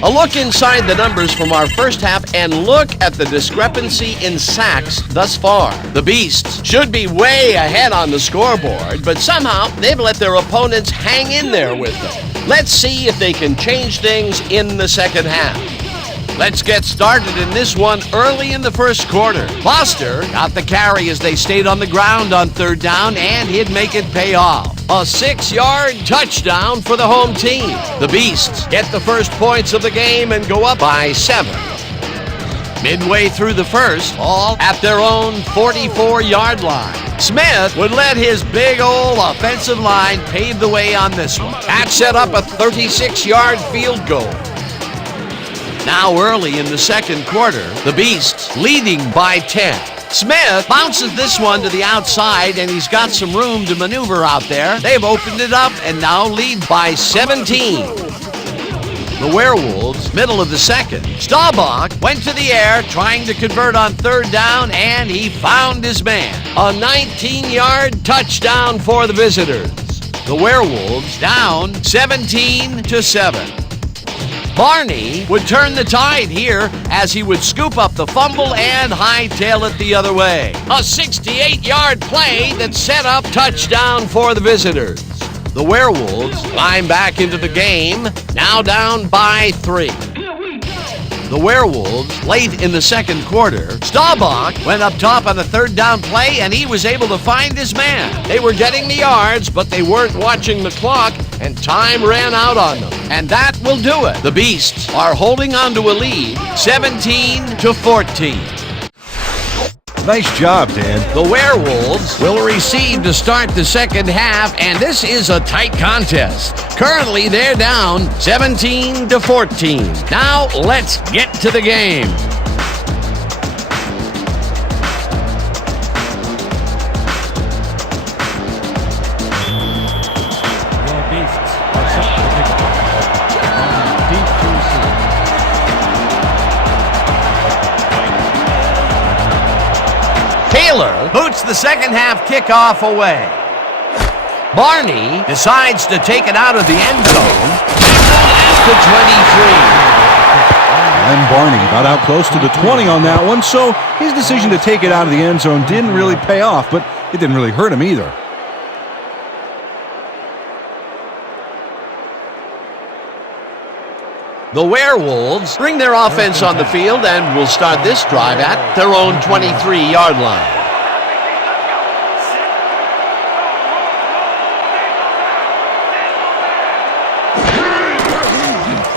A look inside the numbers from our first half, and look at the discrepancy in sacks thus far. The Beasts should be way ahead on the scoreboard, but somehow they've let their opponents hang in there with them. Let's see if they can change things in the second half. Let's get started in this one early in the first quarter. Foster got the carry as they stayed on the ground on 3rd down, and he'd make it pay off. A 6-yard touchdown for the home team. The Beasts get the first points of the game and go up by 7. Midway through the first, all at their own 44-yard line. Smith would let his big old offensive line pave the way on this one. That set up a 36-yard field goal. Now early in the second quarter, the Beasts leading by 10. Smith bounces this one to the outside, and he's got some room to maneuver out there. They've opened it up and now lead by 17. The Werewolves, middle of the second. Staubach went to the air trying to convert on 3rd down, and he found his man. A 19-yard touchdown for the visitors. The Werewolves down 17-7. Barney would turn the tide here as he would scoop up the fumble and hightail it the other way. A 68-yard play that set up touchdown for the visitors. The Werewolves climb back into the game, now down by 3. the Werewolves late in the second quarter. Staubach went up top on the third down play, and he was able to find his man. They were getting the yards, but they weren't watching the clock, and time ran out on them. And that will do it. The Beasts are holding on to a lead, 17-14. Nice job, Dan. The Werewolves will receive to start the second half, and this is a tight contest. Currently, they're down 17-14. Now, let's get to the game. Your Beasts are set for the kickoff. Deep to receive. Taylor boots the second half kickoff away. Barney decides to take it out of the end zone. At the 23. And Barney got out close to the 20 on that one, so his decision to take it out of the end zone didn't really pay off, but it didn't really hurt him either. The Werewolves bring their offense on the field and will start this drive at their own 23-yard line.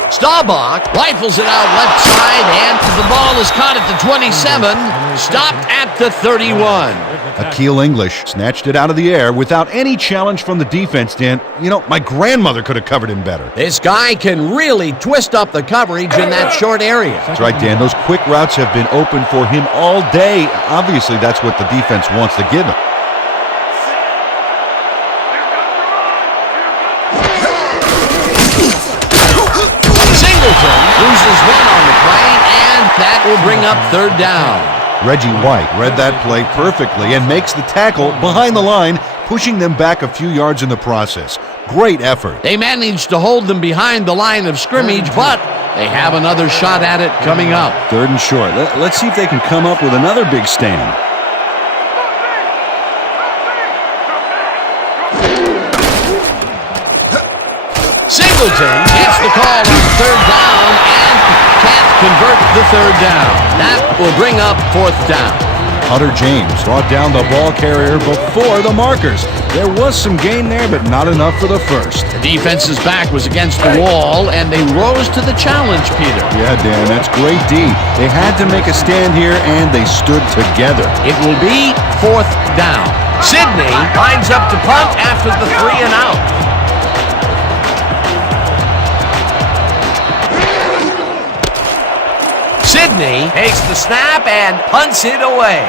Staubach rifles it out left side, and the ball is caught at the 27, stopped at the 31. Akil English snatched it out of the air without any challenge from the defense, Dan. You know, my grandmother could have covered him better. This guy can really twist up the coverage in that short area. That's right, Dan. Those quick routes have been open for him all day. Obviously, that's what the defense wants to give him. Loses one on the play, and that will bring up third down. Reggie White read that play perfectly and makes the tackle behind the line, pushing them back a few yards in the process. Great effort. They managed to hold them behind the line of scrimmage, but they have another shot at it coming up. Third and short. Let's see if they can come up with another big stand. Singleton gets the call on third down and can't convert the third down. That will bring up fourth down. Hunter James brought down the ball carrier before the markers. There was some gain there, but not enough for the first. The defense's back was against the wall, and they rose to the challenge, Peter. Yeah, Dan, that's great D. They had to make a stand here, and they stood together. It will be fourth down. Sidney lines up to punt after the 3 and out. Sidney takes the snap and punts it away.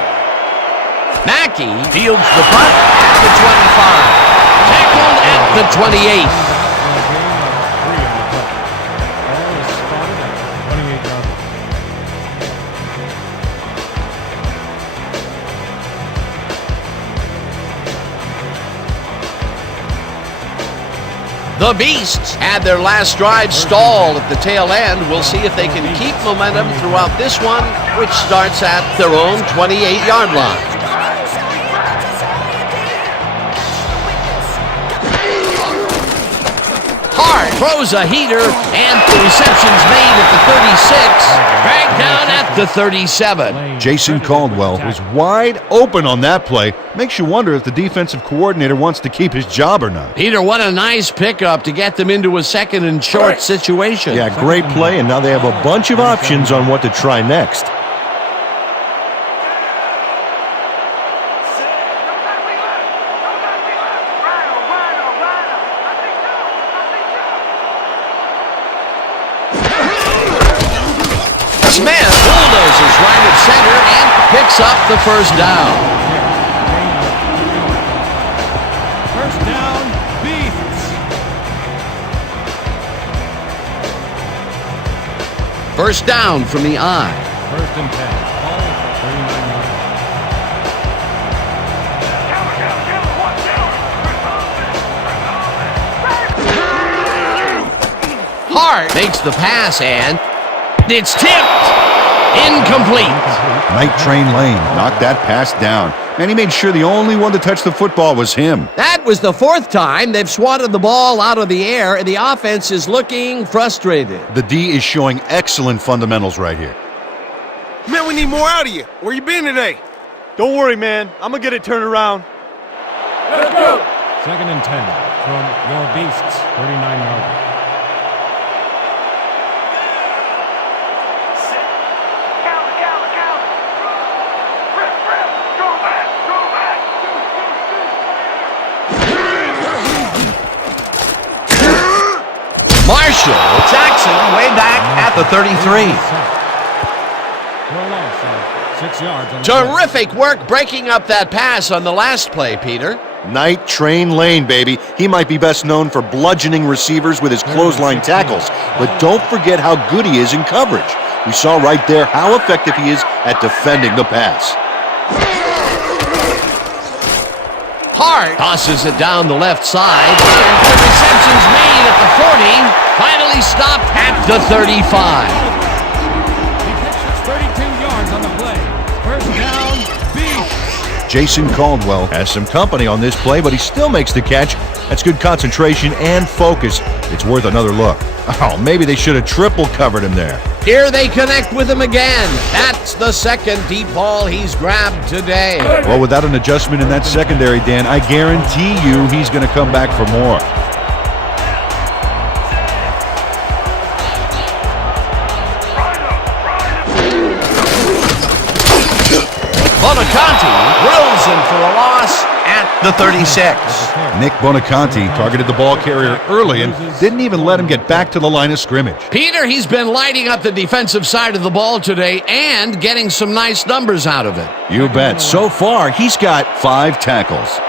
Mackey fields the punt at the 25. Tackled at the 28. The Beasts had their last drive stalled at the tail end. We'll see if they can keep momentum throughout this one, which starts at their own 28-yard line. Hart throws a heater, and the reception's made at the 36, dragged down at the 37. Jason Caldwell was wide open on that play. Makes you wonder if the defensive coordinator wants to keep his job or not. Peter, what a nice pickup to get them into a second and short situation. Yeah, great play, and now they have a bunch of options on what to try next. Smith bulldozes right at center and picks up the first down. First down, Beasts. First down from the eye. First and 10. Ball at the 39-yard line. Hart makes the pass, and it's tipped. Incomplete. Night Train Lane knocked that pass down, and he made sure the only one to touch the football was him. That was the fourth time they've swatted the ball out of the air, and the offense is looking frustrated. The D is showing excellent fundamentals right here. Man, we need more out of you. Where you been today? Don't worry, man. I'm gonna get it turned around. Let's go. 2nd and 10 from your Beasts, 39-yard. Marshall Jackson way back at the 33. For a loss of 6 yards. On the Terrific work breaking up that pass on the last play, Peter. Night Train Lane, baby. He might be best known for bludgeoning receivers with his clothesline tackles, but don't forget how good he is in coverage. We saw right there how effective he is at defending the pass. Hart tosses it down the left side. The reception's made at the 40. Finally stopped at the 35. He pitches 32 yards on the play. First down, Beast. Jason Caldwell has some company on this play, but he still makes the catch. That's good concentration and focus. It's worth another look. Oh, maybe they should have triple covered him there. Here they connect with him again. That's the second deep ball he's grabbed today. Well, without an adjustment in that secondary, Dan, I guarantee you he's going to come back for more. Bonaconti drills him for a loss at the 36. Nick Bonaconti targeted the ball carrier early and didn't even let him get back to the line of scrimmage. Peter, he's been lighting up the defensive side of the ball today and getting some nice numbers out of it. You bet. So far, he's got 5 tackles.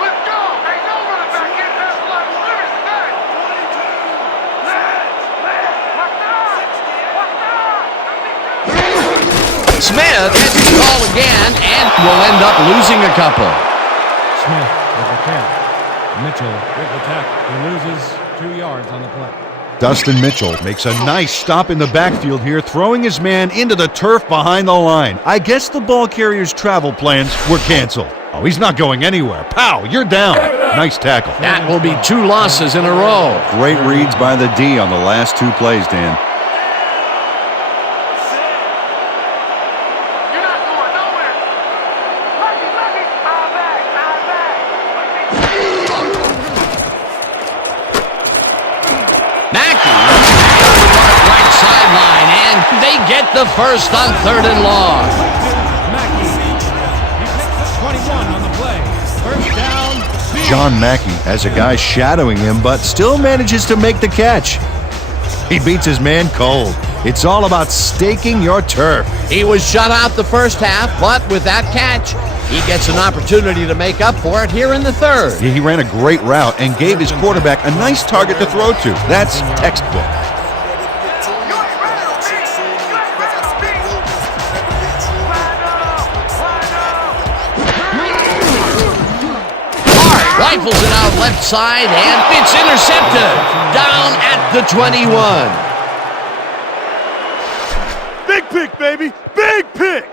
Let's go. Hey, no running back. Get that blood. Clear's back. 22. Smith gets the ball again and will end up losing a couple. Smith with the catch. Mitchell with the tackle. He loses 2 yards on the play. Dustin Mitchell makes a nice stop in the backfield here, throwing his man into the turf behind the line. I guess the ball carrier's travel plans were canceled. Oh, he's not going anywhere. Pow, you're down. Nice tackle. That will be 2 losses in a row. Great reads by the D on the last 2 plays, Dan. You're not going nowhere. Lucky, lucky. Foul back. Mackey right sideline, and they get the first on 3rd and long. Mackey. He picks up 21 on the play. First down, Beast. John Mackey has a guy shadowing him, but still manages to make the catch. He beats his man cold. It's all about staking your turf. He was shut out the first half, but with that catch, he gets an opportunity to make up for it here in the 3rd. He ran a great route and gave his quarterback a nice target to throw to. That's textbook. Rifles it out left side, and it's intercepted. Down at the 21. Big pick, baby. Big pick.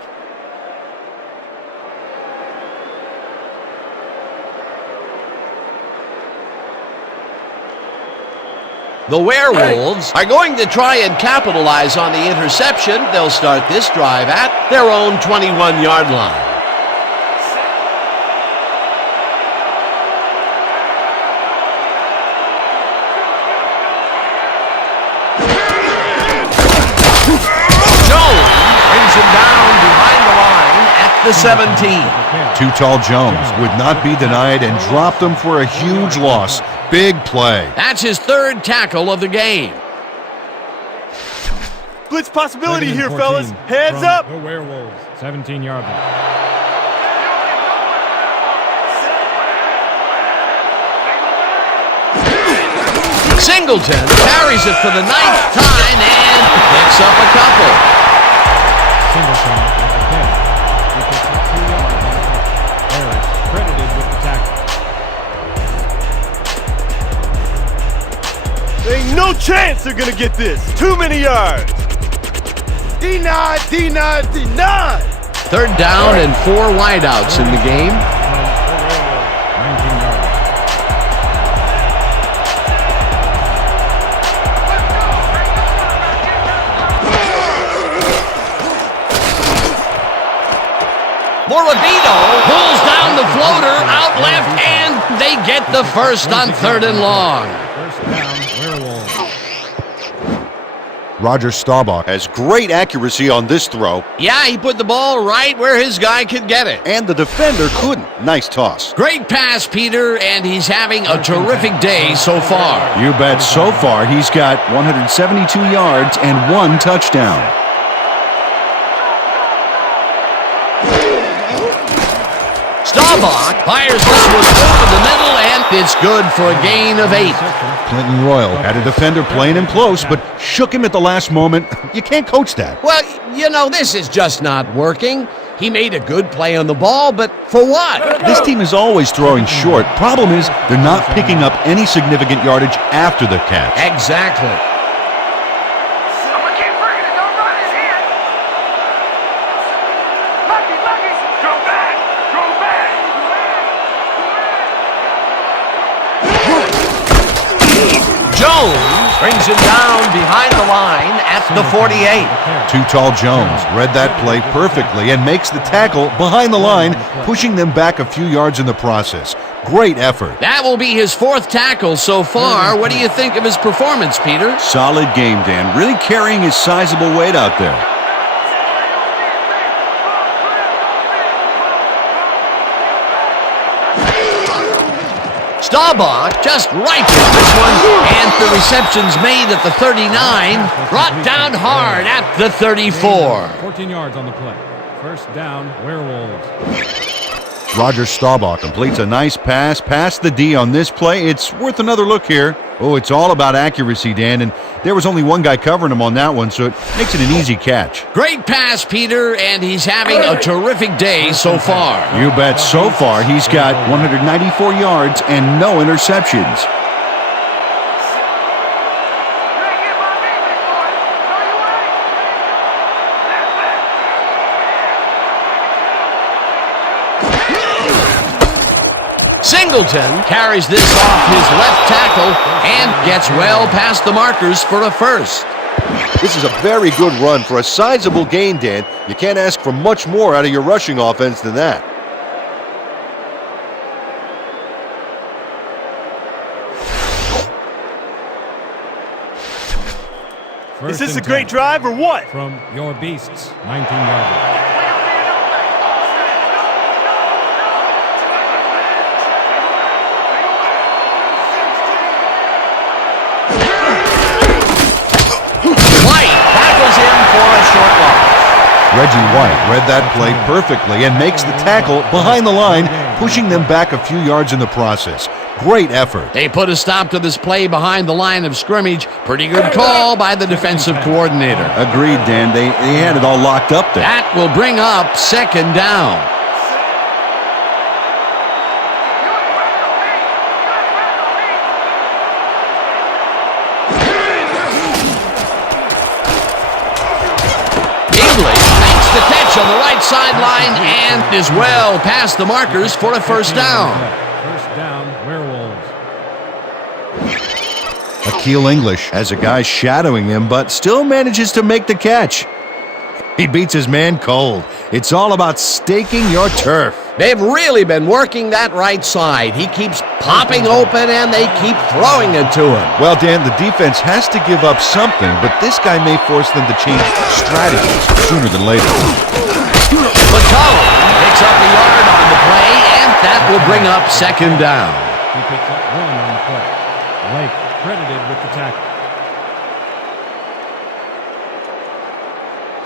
The Werewolves are going to try and capitalize on the interception. They'll start this drive at their own 21-yard line. Jones brings him down behind the line at the 17. Too Tall Jones would not be denied and dropped him for a huge loss. Big play. That's his 3rd tackle of the game. Blitz possibility 2nd and here, 14 fellas. Heads from up. The Werewolves, 17-yard line. Singleton carries it for the 9th time and picks up a couple. Singleton with the catch. He picks up 2 yards on the play. Harris credited with the tackle. There ain't no chance they're gonna get this. Too many yards. Denied. 3rd down and 4 wideouts in the game. Morabito pulls down the floater out left, and they get the first on 3rd and long. First down, Werewolves. Roger Staubach has great accuracy on this throw, Yeah, he put the ball right where his guy could get it. and the defender couldn't. Nice toss. Great pass, Peter, and he's having a terrific day so far. You bet. So far, he's got 172 yards and 1 touchdown. Staubach fires this one over the middle, and it's good for a gain of 8. Clinton Royal had a defender playing him close, but shook him at the last moment. You can't coach that. Well, you know, this is just not working. He made a good play on the ball, but for what? This team is always throwing short. Problem is, they're not picking up any significant yardage after the catch. Exactly. I'm gonna keep bringing it. Don't run his hand. Lucky. Go back. Jones brings him down behind the line at the 48. Too Tall Jones read that play perfectly and makes the tackle behind the line, pushing them back a few yards in the process. Great effort. That will be his 4th tackle so far. What do you think of his performance, Peter? Solid game, Dan. Really carrying his sizable weight out there. Staubach just rifles this one, and the reception's made at the 39, brought down hard at the 34. 14 yards on the play. First down, Werewolves. Roger Staubach completes a nice pass past the D on this play. It's worth another look here. Oh, it's all about accuracy, Dan, and there was only one guy covering him on that one, so it makes it an easy catch. Great pass, Peter, and he's having a terrific day so far. You bet. So far, he's got 194 yards and no interceptions. Singleton carries this off his left tackle and gets well past the markers for a first. This is a very good run for a sizable gain, Dan. You can't ask for much more out of your rushing offense than that. Is this a great drive or what? From your beasts, 19 yards. Reggie White read that play perfectly and makes the tackle behind the line, pushing them back a few yards in the process. Great effort. They put a stop to this play behind the line of scrimmage. Pretty good call by the defensive coordinator. Agreed, Dan. They had it all locked up there. That will bring up 2nd down. The catch on the right sideline and is well past the markers for a first down. First down, Werewolves. Akil English Has a guy shadowing him, but still manages to make the catch. He beats his man cold. It's all about staking your turf. They've really been working that right side. He keeps popping open, and they keep throwing it to him. Well, Dan, the defense has to give up something, but this guy may force them to change strategies sooner than later. Patone picks up a yard on the play, and that will bring up 2nd down. He picks up 1 on the play. Lake credited with the tackle.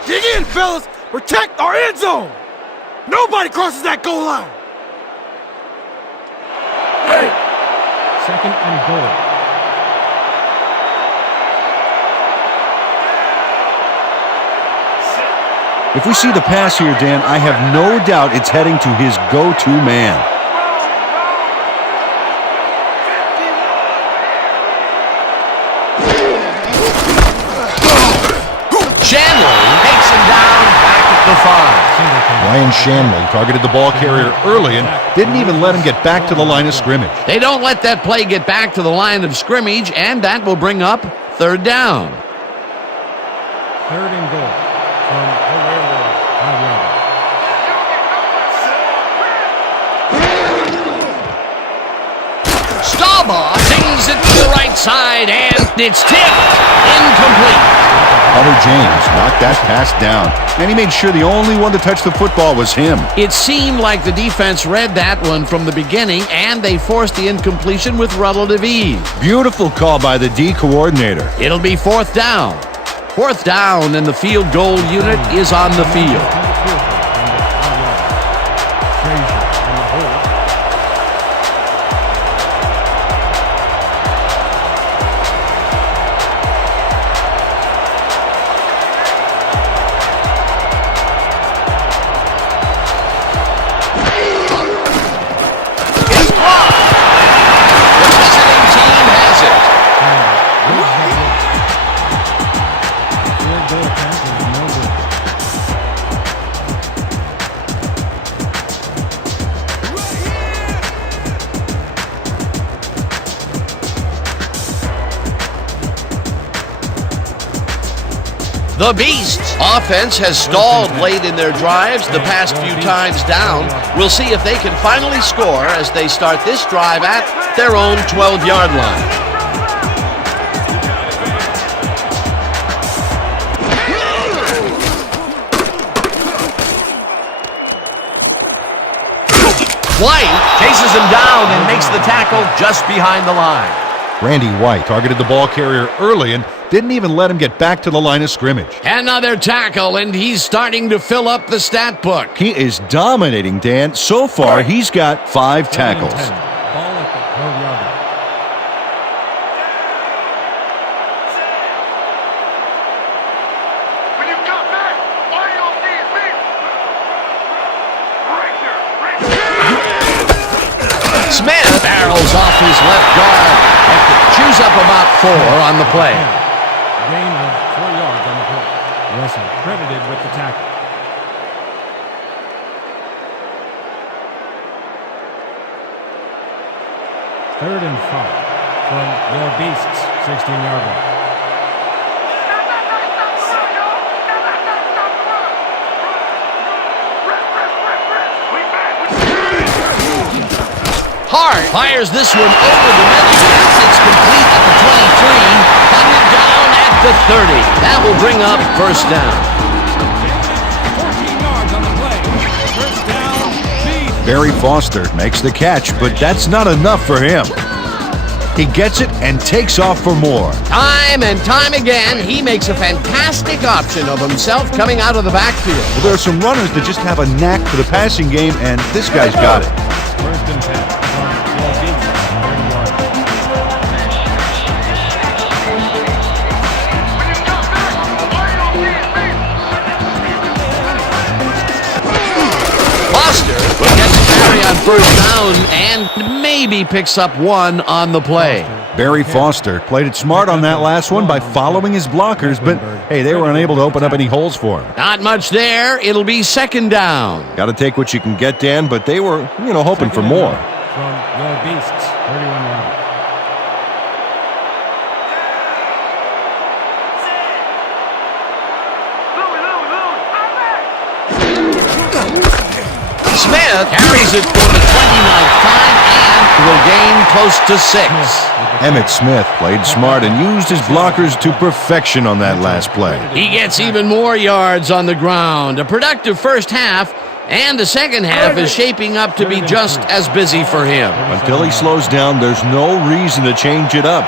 Dig in, fellas! Protect our end zone! Nobody crosses that goal line! Hey! 2nd and goal. If we see the pass here, Dan, I have no doubt it's heading to his go-to man. Finally takes him down back at the 5. Ryan Shanley targeted the ball carrier early and didn't even let him get back to the line of scrimmage. They don't let that play get back to the line of scrimmage, and that will bring up third down. 3rd and goal from the Werewolves. 5-yard. Staubach sings it to the right side, and it's tipped. Incomplete. Hunter James knocked that pass down, and he made sure the only one to touch the football was him. It seemed like the defense read that one from the beginning, and they forced the incompletion with relative ease. Beautiful call by the D coordinator. It'll be 4th down. 4th down, and the field goal unit is on the field. The Beasts' offense has stalled late in their drives the past few times down. We'll see if they can finally score as they start this drive at their own 12-yard line. White chases him down and makes the tackle just behind the line. Randy White targeted the ball carrier early and didn't even let him get back to the line of scrimmage. Another tackle, and he's starting to fill up the stat book. He is dominating, Dan. So far, he's got 5 tackles. Ball at the 12-yard line. When you come back, all you don't see is me. Right there. Smith barrels off his left guard and chews up about 4 on the play. Gain of 4 yards on the play. Russell credited with the tackle. Third and 5 from the Beasts' 16-yard line. Hart fires this one over the middle. It's complete at the 23, hunted down at the 30. That will bring up first down. 14 yards on the play. First down, Beasts. Barry Foster makes the catch, but that's not enough for him. He gets it and takes off for more. Time and time again, he makes a fantastic option of himself coming out of the backfield. Well, there are some runners that just have a knack for the passing game, and this guy's got it. First and 10 from the Beasts' 30-yard line. When you come back, all you don't see is me. Foster will get the carry on first down and maybe picks up 1 on the play. Barry Foster played it smart on that last one by following his blockers, but hey, they were unable to open up any holes for him. Not much there. It'll be second down. Got to take what you can get, Dan, but they were, hoping for more. From the Beasts' 31-yard line. Smith carries it for the 29th time and will gain close to 6. Emmett Smith played smart and used his blockers to perfection on that last play. He gets even more yards on the ground. A productive first half, and the second half is shaping up to be just as busy for him. Until he slows down, there's no reason to change it up.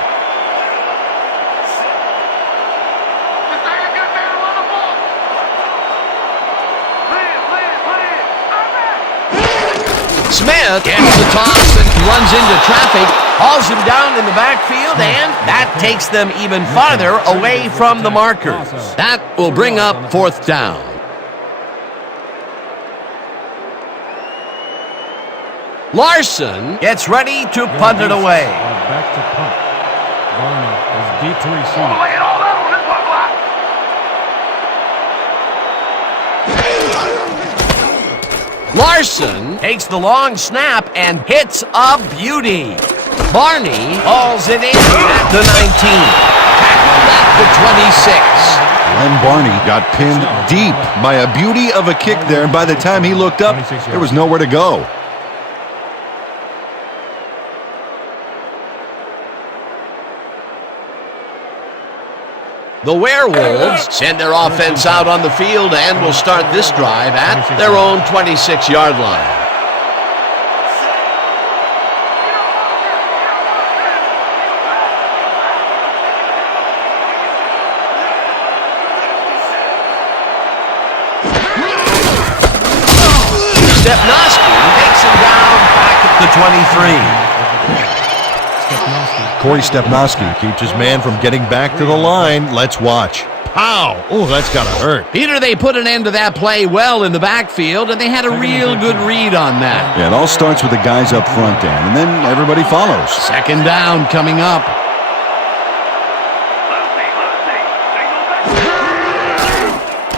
The second good man on the ball. Smith gets the toss and runs into traffic, hauls him down in the backfield, and that takes them even farther away from the markers. That will bring up fourth down. Larson gets ready to punt it away. Back to punt. Varner is deep to receive. Lay it all out on this one block. Larson takes the long snap and hits a beauty. Barney hauls it in at the 19. Tackled at the 26. Glenn Barney got pinned deep by a beauty of a kick there, and by the time he looked up, there was nowhere to go. The Werewolves send their offense out on the field and will start this drive at their own 26-yard line. Stepnoski takes him down back at the 23. Corey Stepnoski keeps his man from getting back to the line. Let's watch. Pow! Oh, that's gotta hurt. Peter, they put an end to that play well in the backfield, and they had a real good read on that. Yeah, it all starts with the guys up front, Dan, and then everybody follows. Second down coming up.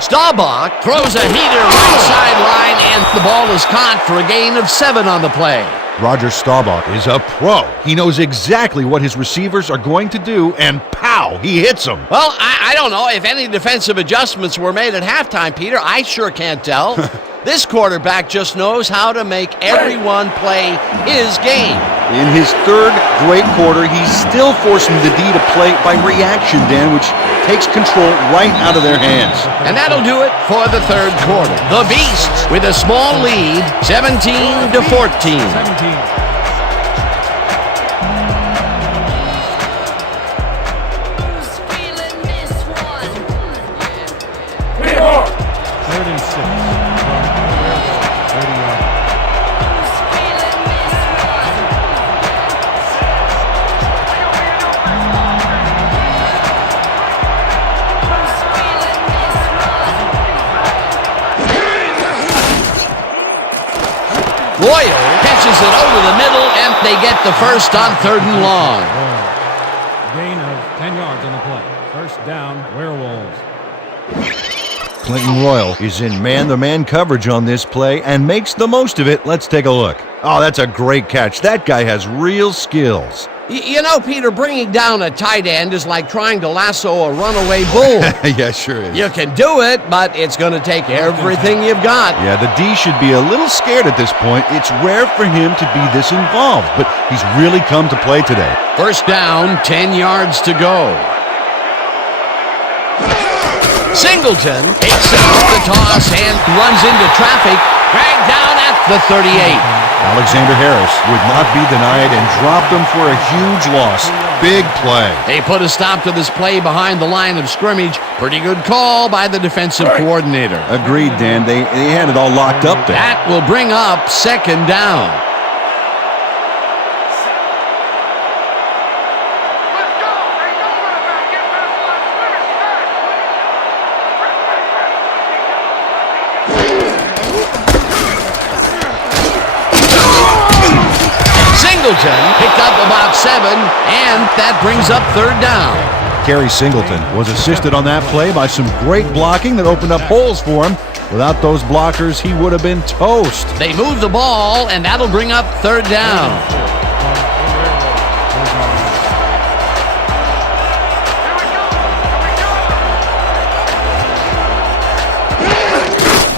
Staubach throws a heater right sideline, and the ball is caught for a gain of 7 on the play. Roger Staubach is a pro. He knows exactly what his receivers are going to do, and pow, he hits them. Well, I don't know if any defensive adjustments were made at halftime, Peter. I sure can't tell. This quarterback just knows how to make everyone play his game. In his third great quarter, he's still forcing the D to play by reaction, Dan, which takes control right out of their hands. And that'll do it for the third quarter. The Beasts with a small lead, 17-14. 17. Third and 6 from Werewolves, 30 yards. Loyal catches it over the middle, and they get the first on 3rd and long. Gain of 10 yards on the play. First down, Werewolves. Clinton Royal is in man-to-man coverage on this play and makes the most of it. Let's take a look. Oh, that's a great catch. That guy has real skills. You know, Peter, bringing down a tight end is like trying to lasso a runaway bull. Yeah, sure is. You can do it, but it's going to take everything you've got. Yeah, the D should be a little scared at this point. It's rare for him to be this involved, but he's really come to play today. First down, 10 yards to go. Singleton takes out the toss and runs into traffic, dragged down at the 38. Alexander Harris would not be denied and dropped him for a huge loss. Big play. They put a stop to this play behind the line of scrimmage. Pretty good call by the defensive coordinator. Agreed, Dan. They had it all locked up there. That will bring up 2nd down. Picked up about 7, and that brings up 3rd down. Kerry Singleton was assisted on that play by some great blocking that opened up holes for him. Without those blockers, he would have been toast. They move the ball, and that'll bring up 3rd down.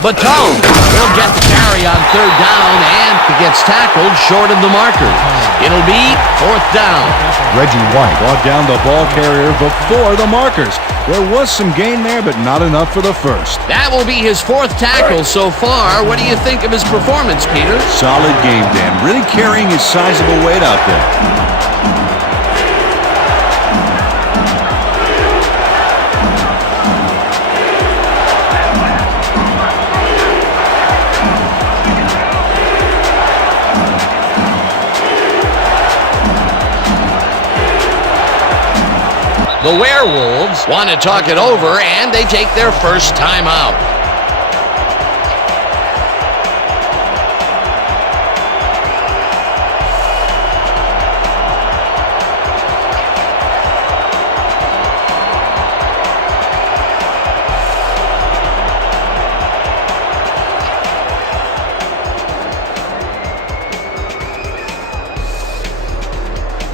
Baton will get the carry on 3rd down, and he gets tackled short of the marker. It'll be 4th down. Reggie White brought down the ball carrier before the markers. There was some gain there, but not enough for the first. That will be his 4th tackle so far. What do you think of his performance, Peter? Solid game, Dan. Really carrying his sizable weight out there. The Werewolves want to talk it over, and they take their first timeout.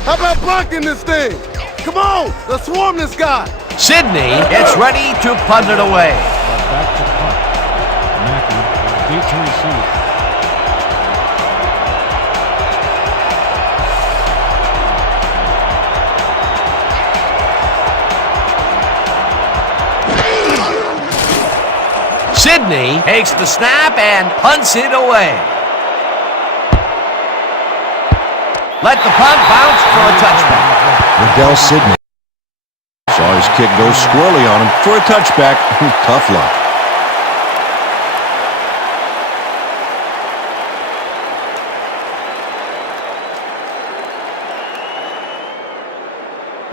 How about blocking this thing? Come on, let's swarm this guy. Sidney gets ready to punt it away. Back to the punt. Mackey beat to receive. Sidney takes the snap and punts it away. Let the punt bounce for a touchback. Liddell Sidney saw his kick go squirrely on him for a touchback. Tough luck.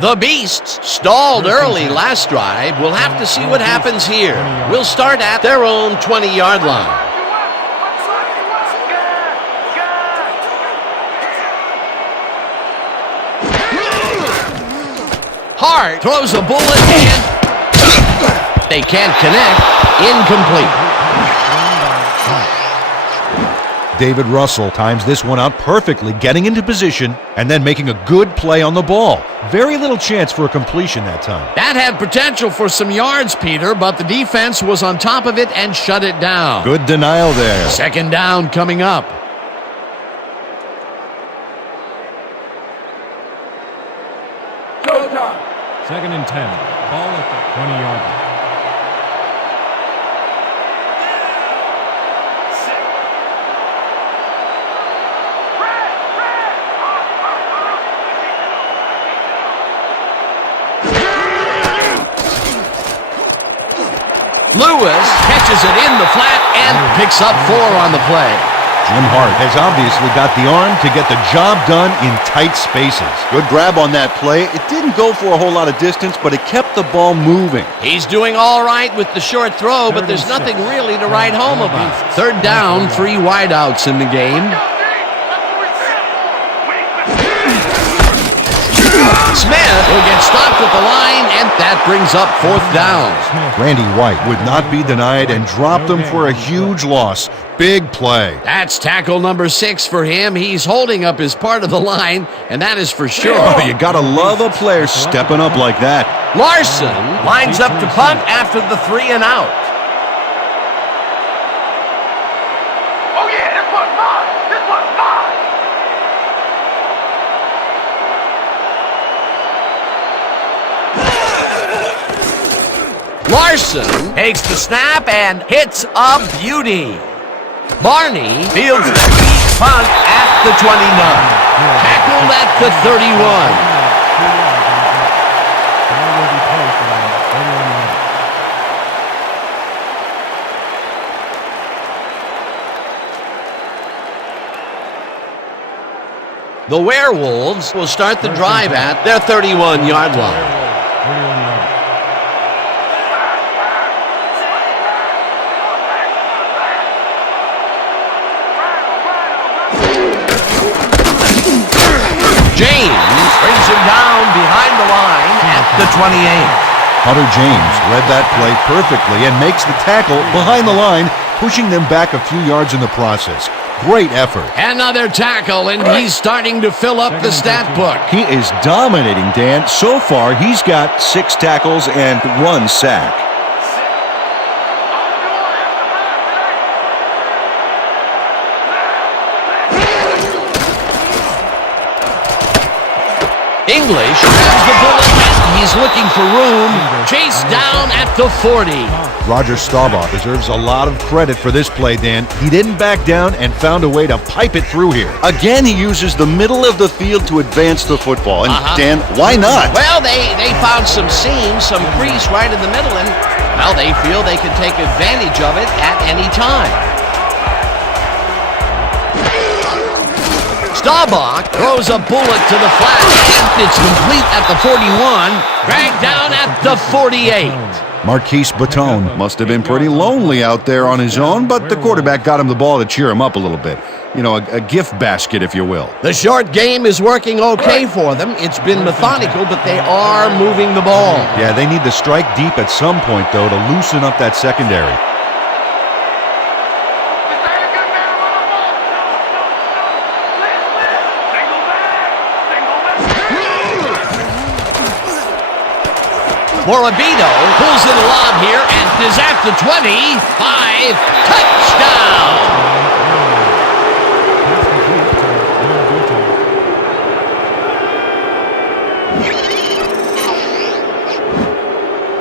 The Beasts stalled early last drive. We'll have to see what happens here. We'll start at their own 20-yard line. Hart throws a bullet and they can't connect. Incomplete. David Russell times this one out perfectly, getting into position and then making a good play on the ball. Very little chance for a completion that time. That had potential for some yards, Peter, but the defense was on top of it and shut it down. Good denial there. Second down coming up. Second and 10. Ball at the 20-yard line. Lewis catches it in the flat and picks up 4 on the play. Jim Hart has obviously got the arm to get the job done in tight spaces. Good grab on that play. It didn't go for a whole lot of distance, but it kept the ball moving. He's doing all right with the short throw, but there's nothing really to write home about. Third down, 3 wideouts in the game. Smith will get stopped at the line, and that brings up 4th down. Randy White would not be denied and dropped them for a huge loss. Big play. That's tackle number 6 for him. He's holding up his part of the line, and that is for sure. Oh, you gotta love a player stepping up like that. Larson lines up to punt after the 3 and out. Oh yeah, this one's mine. This one's mine. Larson takes the snap and hits a beauty. Barney fields the deep punt at the 29. Tackled at the 31. The Werewolves will start the drive at their 31-yard line. James brings him down behind the line at the 28. Hunter James led that play perfectly and makes the tackle behind the line, pushing them back a few yards in the process. Great effort. Another tackle, and he's starting to fill up the stat book. He is dominating, Dan. So far, he's got 6 tackles and 1 sack. English grabs the bullet, and he's looking for room. Chased down at the 40. Roger Staubach deserves a lot of credit for this play, Dan. He didn't back down and found a way to pipe it through here. Again, he uses the middle of the field to advance the football. And Dan, why not? Well, they found some seams, some crease right in the middle, and, well, they feel they can take advantage of it at any time. Staubach throws a bullet to the flat, and it's complete at the 41, dragged down at the 48. Marquise Baton must have been pretty lonely out there on his own, but the quarterback got him the ball to cheer him up a little bit. You know, a gift basket, if you will. The short game is working okay for them. It's been methodical, but they are moving the ball. Yeah, they need to strike deep at some point, though, to loosen up that secondary. Morabito pulls in a lob here and is at the 25. Touchdown!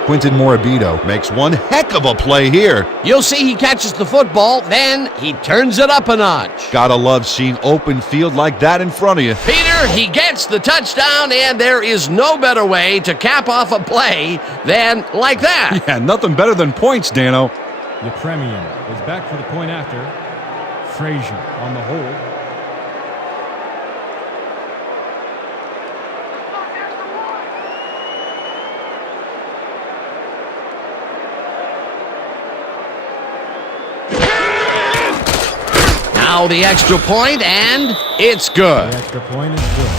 Quinton Morabito makes one heck of a play here. You'll see he catches the football, then he turns it up a notch. Gotta love seeing open field like that in front of you. Peter, he gets the touchdown, and there is no better way to cap off a play than like that. Yeah, nothing better than points, Dano. Yepremian is back for the point after. Frazier on the hold. Now the extra point, and it's good. The extra point is good.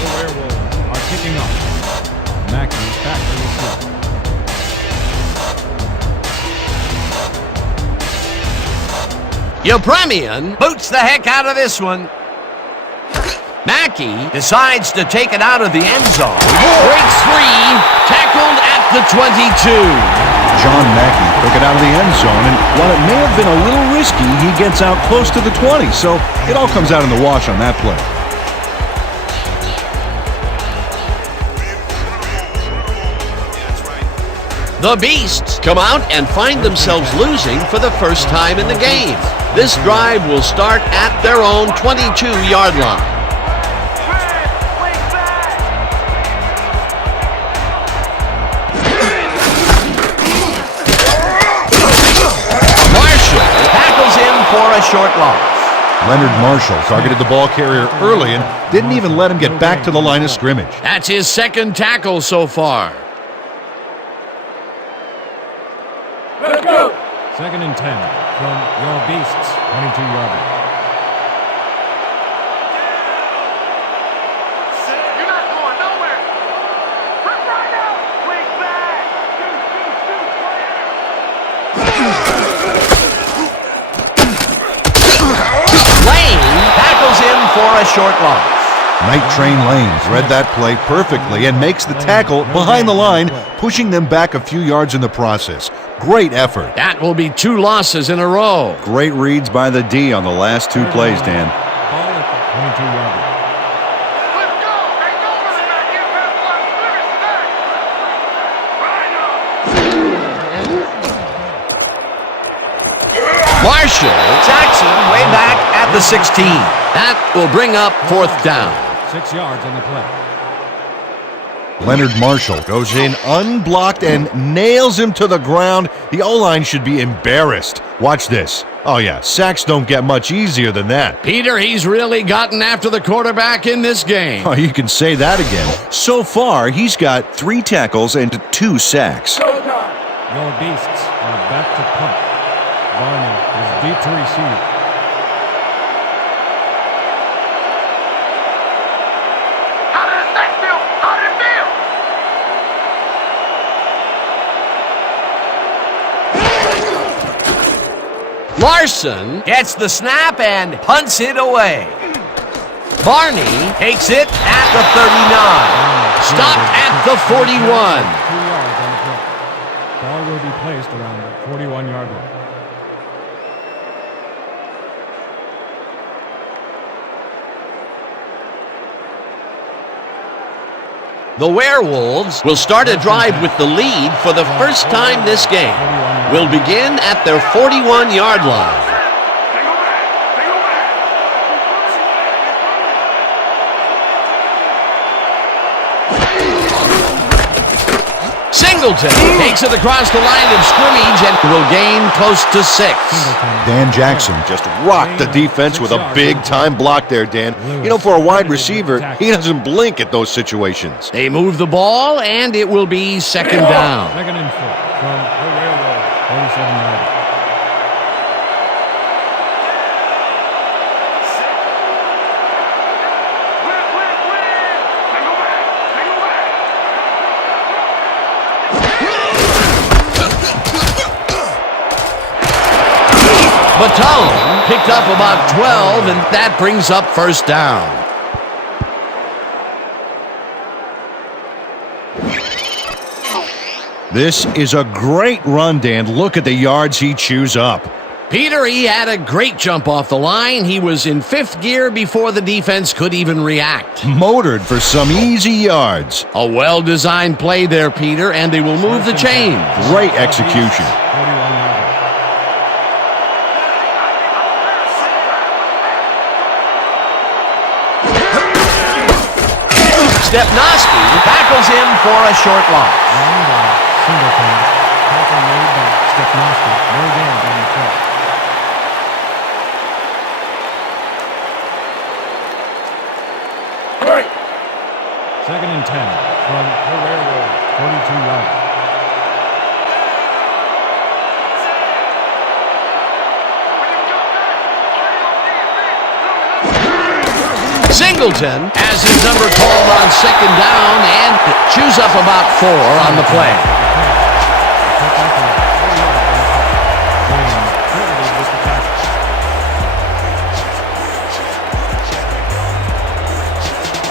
The Werewolves are kicking off. Mackey is back to receive. Yepremian boots the heck out of this one. Mackey decides to take it out of the end zone. Breaks free, tackled at the 22. John Mackey took it out of the end zone, and while it may have been a little risky, he gets out close to the 20, so it all comes out in the wash on that play. The Beasts come out and find themselves losing for the first time in the game. This drive will start at their own 22-yard line. Marshall tackles him for a short loss. Leonard Marshall targeted the ball carrier early and didn't even let him get back to the line of scrimmage. That's his second tackle so far. Let's go! 2nd and 10 from your Beasts, 22-yard line. You're not going nowhere. Rip right out. Swing back. Lane tackles him for a short loss. Night Train Lanes read that play perfectly and makes the tackle behind the line, pushing them back a few yards in the process. Great effort. That will be 2 losses in a row. Great reads by the D on the last 2 plays, Dan. Ball at the 22-yard line. Let's go. Ain't no running back here. Marshall sacks him way back at the 16. That will bring up 4th down. 6 yards on the play. Leonard Marshall goes in unblocked and nails him to the ground. The O-line should be embarrassed. Watch this. Oh yeah, sacks don't get much easier than that. Peter, he's really gotten after the quarterback in this game. Oh, you can say that again. So far, he's got 3 tackles and 2 sacks. Your Beasts are back to punt. Varney is deep to receive. How did the sack feel? How did it feel? Larson gets the snap and punts it away. Barney takes it at the 39. Stopped at the 41. 2 yards on the play. Ball will be placed around the 41-yard line. The Werewolves will start a drive with the lead for the first time this game. Will begin at their 41-yard line. Singleton takes it across the line of scrimmage and will gain close to 6. Dan Jackson just rocked the defense with a big-time block there, Dan. You know, for a wide receiver, he doesn't blink at those situations. They move the ball, and it will be 2nd down. 2nd and 4 from the Werewolves, 47-yard line. Tone picked up about 12, and that brings up first down. This is a great run, Dan. Look at the yards he chews up. Peter, he had a great jump off the line. He was in fifth gear before the defense could even react. Motored for some easy yards. A well-designed play there, Peter, and they will move the chains. Great execution. Stepnoski tackles him for a short loss. Singleton. Tackle made by Stepnoski. No damage on the play. Second and 10 from the Werewolves, 42 yards. Singleton has his number called on second down and chews up about 4 on the play.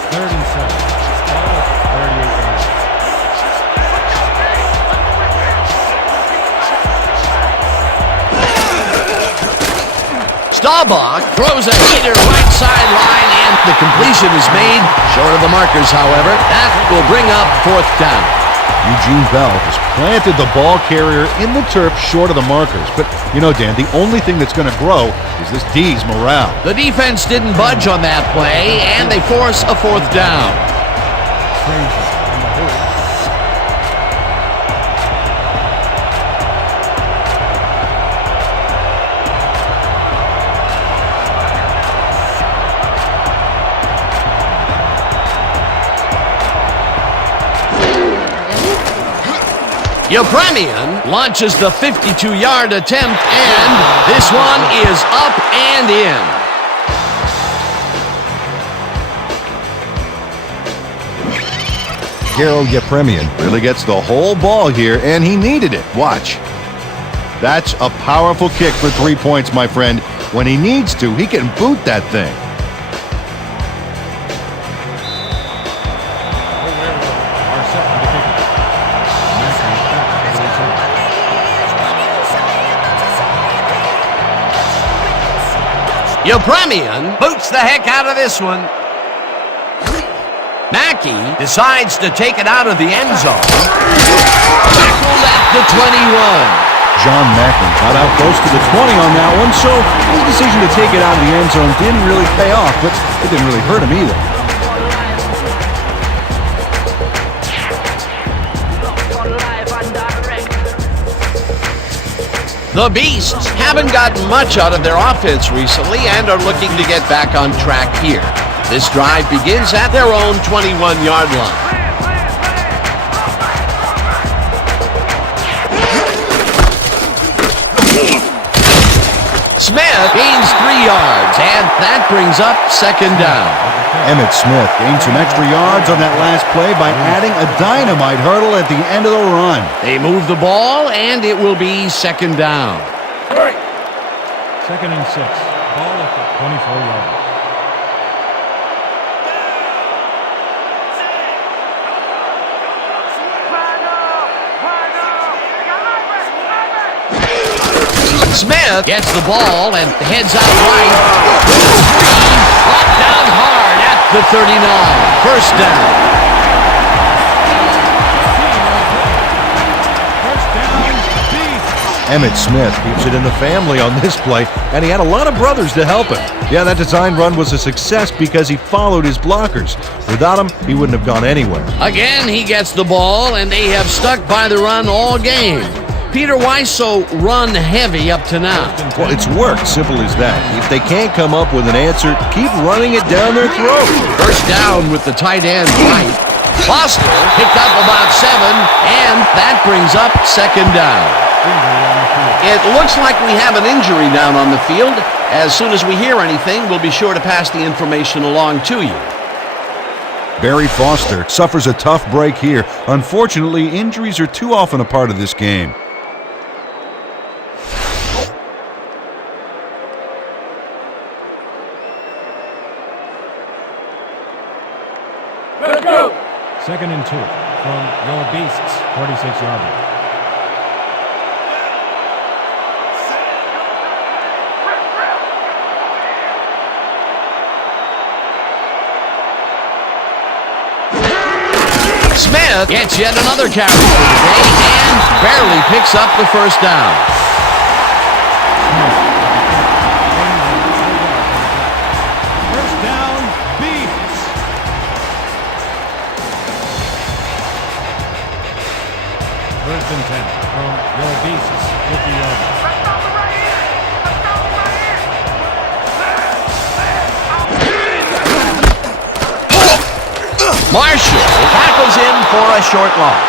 Third and 7. Ball at 38 yards. Staubach throws a heater right sideline, and the completion is made short of the markers, however. That will bring up fourth down. Eugene Bell has planted the ball carrier in the turf short of the markers. But, you know, Dan, the only thing that's going to grow is this D's morale. The defense didn't budge on that play, and they force a fourth down. Crazy on the hold. Yepremian launches the 52-yard attempt, and this one is up and in. Harold Yepremian Really gets the whole ball here, and he needed it. Watch. That's a powerful kick for 3 points, my friend. When he needs to, he can boot that thing. The Werewolves are set for the kicker. Matthew for the return. Yepremian boots the heck out of this one. Mackey decides to take it out of the end zone. Tackled at the 21. John Macklin got out close to the 20 on that one, so his decision to take it out of the end zone didn't really pay off, but it didn't really hurt him either. The Beasts haven't gotten much out of their offense recently and are looking to get back on track here. This drive begins at their own 21-yard line. Smith gains 3 yards, and that brings up second down. Emmitt Smith gained some extra yards on that last play by adding a dynamite hurdle at the end of the run. They move the ball, and it will be second down. Second and 6. Ball at the 24 yards. Smith gets the ball and heads out right. Brought down hard at the 39. First down. Emmitt Smith keeps it in the family on this play, and he had a lot of brothers to help him. Yeah, that design run was a success because he followed his blockers. Without him, he wouldn't have gone anywhere. Again, he gets the ball, and they have stuck by the run all game. Peter, why so run heavy up to now? Well, it's worked, simple as that. If they can't come up with an answer, keep running it down their throat. First down with the tight end right. Foster picked up about 7, and that brings up second down. It looks like we have an injury down on the field. As soon as we hear anything, we'll be sure to pass the information along to you. Barry Foster suffers a tough break here. Unfortunately, injuries are too often a part of this game. Second and 2 from your Beasts, 46-yard line. Smith gets yet another carry for the day and barely picks up the first down. First down, Beasts. First and 10 from your Beasts, 50-yard line. Marshall tackles him for a short loss.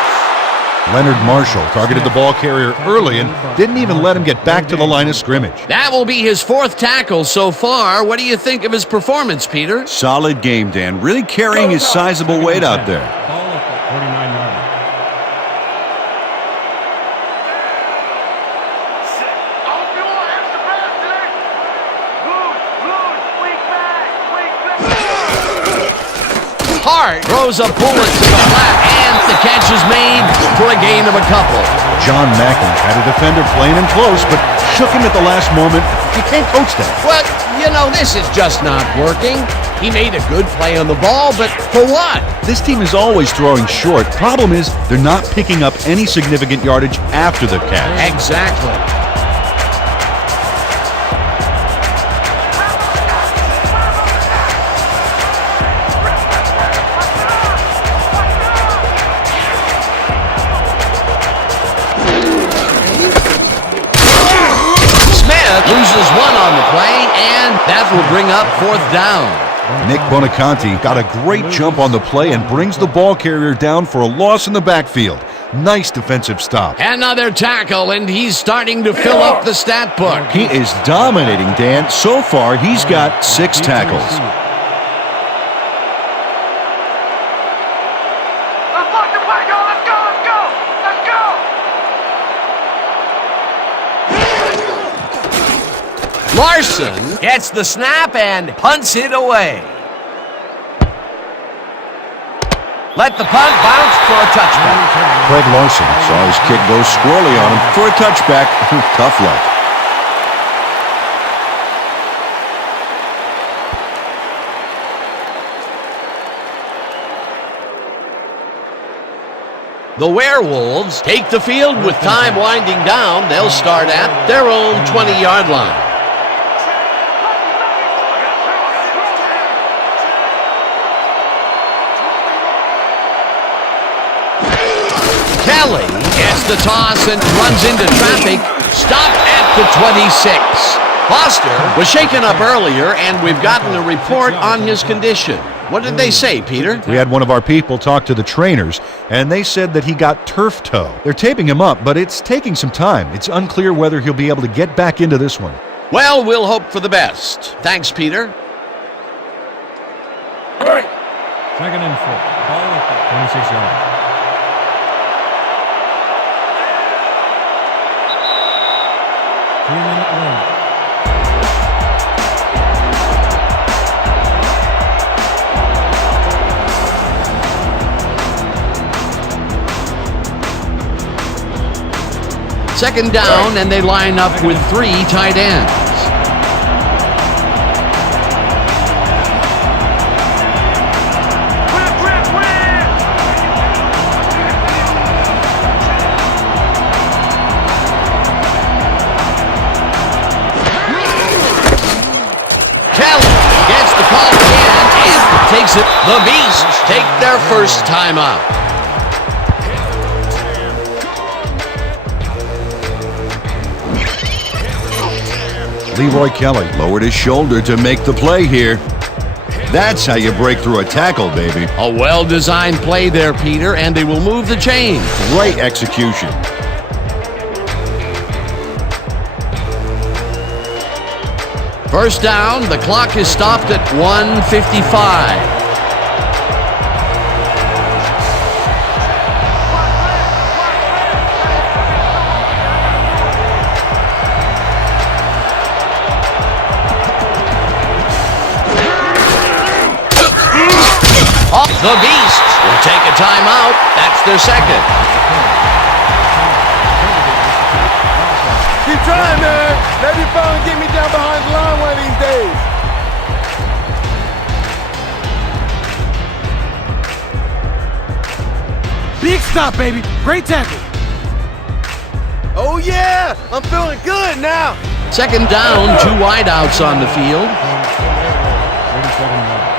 Leonard Marshall targeted the ball carrier early and didn't even let him get back to the line of scrimmage. That will be his fourth tackle so far. What do you think of his performance, Peter? Solid game, Dan. Really carrying his sizable weight out there. Ball at the 49-yard line. Hart throws a bullet to the flat, and the catch is made for a gain of a couple. John Mackey had a defender playing in close, but shook him at the last moment. You can't coach that. Well, you know, this is just not working. He made a good play on the ball, but for what? This team is always throwing short. Problem is, they're not picking up any significant yardage after the catch. Exactly. Loses one on the play, and that will bring up fourth down. Nick Bonaconti got a great jump on the play and brings the ball carrier down for a loss in the backfield. Nice defensive stop. Another tackle, and he's starting to fill up the stat book. He is dominating, Dan. So far, he's got 6 tackles. Larson gets the snap and punts it away. Let the punt bounce for a touchback. Craig Larson saw his kick go squirrely on him for a touchback. Tough luck. The Werewolves take the field with time winding down. They'll start at their own 20-yard line. Kelly gets the toss and runs into traffic. Stop at the 26. Foster was shaken up earlier, and we've gotten a report on his condition. What did they say, Peter? We had one of our people talk to the trainers, and they said that he got turf toe. They're taping him up, but it's taking some time. It's unclear whether he'll be able to get back into this one. Well, we'll hope for the best. Thanks, Peter. Second and 4. Ball at the 26-yard line. Three-minute warning. Second down, and they line up with 3 tight ends. Kelly gets the call again and takes it. The Beasts take their first timeout. Leroy Kelly lowered his shoulder to make the play here. That's how you break through a tackle, baby. A well-designed play there, Peter, and they will move the chains. Great execution. First down, the clock is stopped at 1:55. The Beasts will take a timeout. That's their second. Keep trying, man. Maybe finally get me down behind the line one of these days. Big stop, baby. Great tackle. Oh, yeah. I'm feeling good now. Second down, 2 wideouts on the field. 37 yards.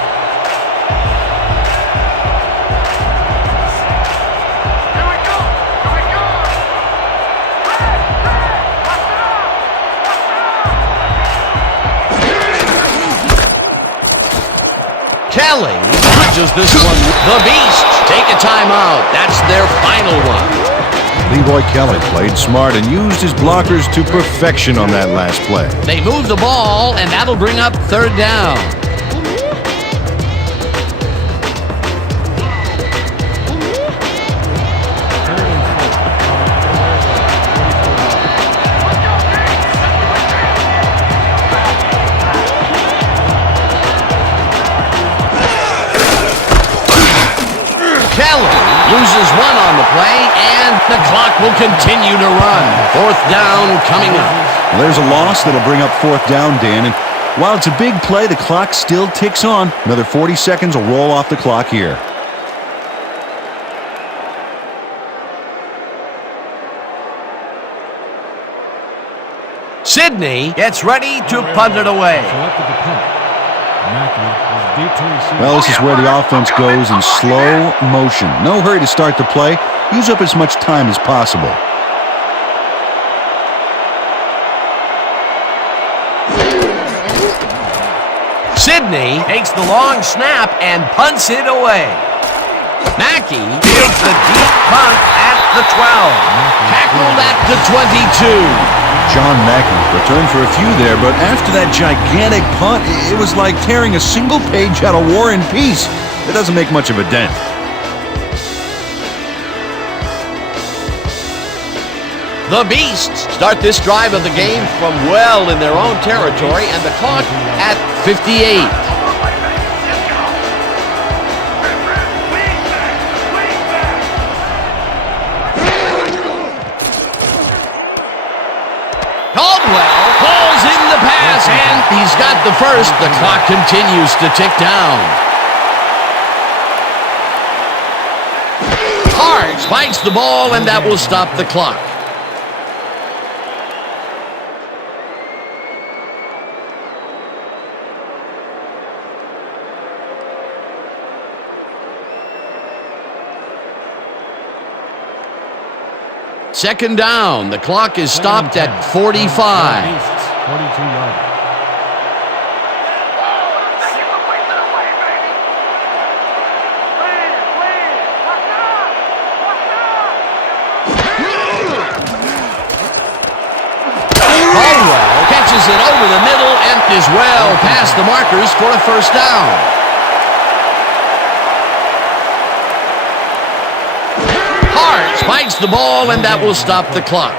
Here we go. Here we go. Red, watch out. Kelly bridges this one. The Beast take a timeout. That's their final one. Leroy Kelly played smart and used his blockers to perfection on that last play. They move the ball, and that'll bring up third down. Kelly loses one on the play, and the clock will continue to run. Fourth down coming up. There's a loss that'll bring up fourth down, Dan, and while it's a big play, the clock still ticks on. Another 40 seconds will roll off the clock here. Sidney gets ready to punt it away. Selected to punt. Mackey is deep to receive. Well, this is where the offense goes in slow motion. No hurry to start the play. Use up as much time as possible. Sidney takes the long snap and punts it away. Mackey fields the deep punt at the 12. Tackled at the 22. John Mackey returned for a few there, but after that gigantic punt, it was like tearing a single page out of War and Peace. It doesn't make much of a dent. The Beasts start this drive of the game from well in their own territory, and the clock at 58. Caldwell calls in the pass, and he's got the first. The clock continues to tick down. Hart spikes the ball, and that will stop the clock. Second down. The clock is stopped at 45. 42 yards. Caldwell catches it over the middle and is well past the markers for a first down. Hart spikes the ball, and that will stop the clock.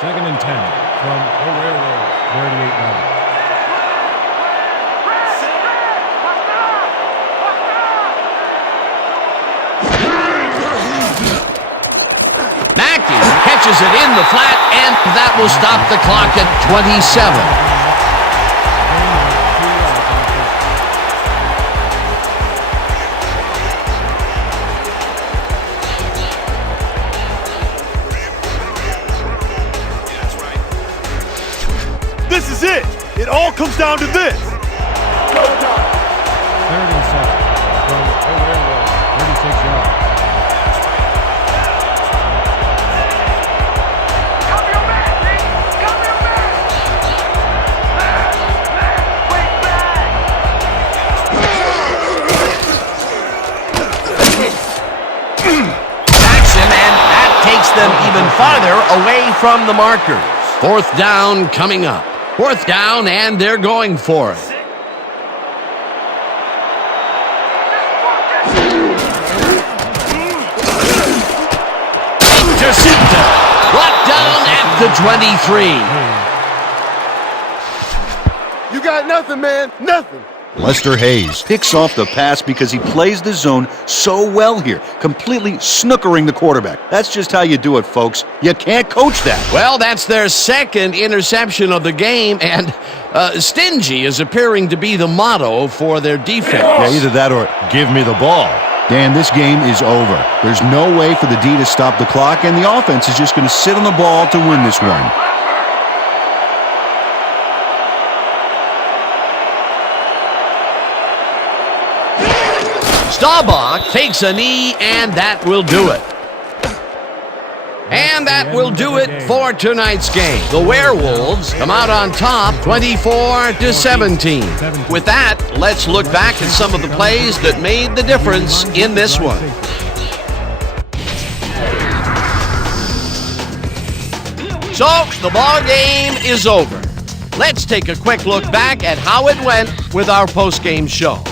Second and 10 from the Werewolves. 38 yards. Mackey catches it in the flat, and that will stop the clock at 27. This is it. It all comes down to this. Third and 7 from the Werewolves. 36 yards. Takes them even farther away from the markers. Fourth down coming up. Fourth down, and they're going for it. 23. You got nothing, man. Nothing. Lester Hayes picks off the pass because he plays the zone so well here, completely snookering the quarterback. That's just how you do it, folks. You can't coach that. Well, that's their second interception of the game, and stingy is appearing to be the motto for their defense. Yeah, either that or give me the ball. Dan, this game is over. There's no way for the D to stop the clock, and the offense is just going to sit on the ball to win this one. Staubach takes a knee, and that will do it. And that will do it for tonight's game. The Werewolves come out on top 24-17. With that, let's look back at some of the plays that made the difference in this one. So, the ball game is over. Let's take a quick look back at how it went with our post-game show.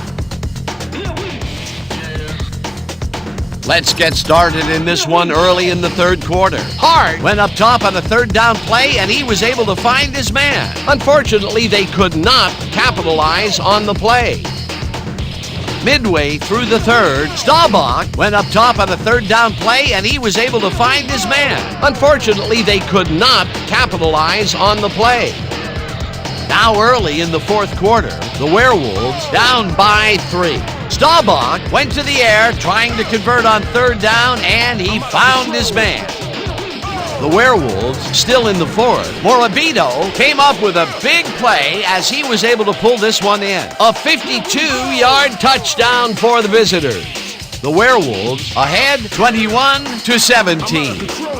Let's get started in this one early in the third quarter. Hart went up top on a third down play, and he was able to find his man. Unfortunately, they could not capitalize on the play. Midway through the third, Staubach went up top on a third down play, and he was able to find his man. Unfortunately, they could not capitalize on the play. Now early in the fourth quarter, the Werewolves down by 3. Staubach went to the air trying to convert on third down, and he found his man. The Werewolves still in the fourth. Morabito came up with a big play as he was able to pull this one in. A 52-yard touchdown for the visitors. The Werewolves ahead 21-17.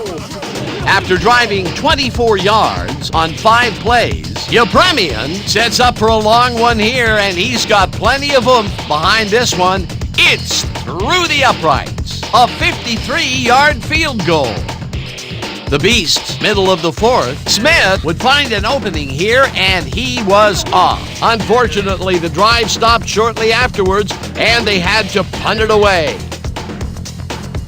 After driving 24 yards on 5 plays, Yepremian sets up for a long one here, and he's got plenty of oomph behind this one. It's through the uprights. A 53-yard field goal. The Beasts, middle of the fourth. Smith would find an opening here, and he was off. Unfortunately, the drive stopped shortly afterwards, and they had to punt it away.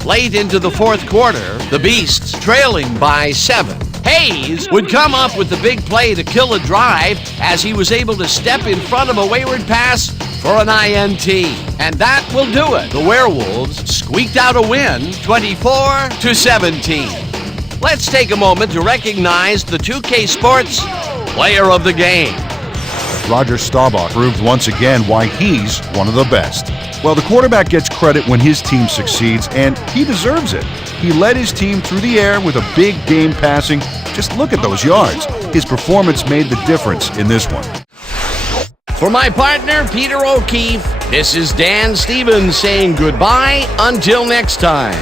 Late into the fourth quarter, the Beasts trailing by 7. Hayes would come up with the big play to kill a drive as he was able to step in front of a wayward pass for an INT. And that will do it. The Werewolves squeaked out a win 24-17. Let's take a moment to recognize the 2K Sports Player of the Game. Roger Staubach proved once again why he's one of the best. Well, the quarterback gets credit when his team succeeds, and he deserves it. He led his team through the air with a big game passing. Just look at those yards. His performance made the difference in this one. For my partner, Peter O'Keefe, this is Dan Stevens saying goodbye until next time.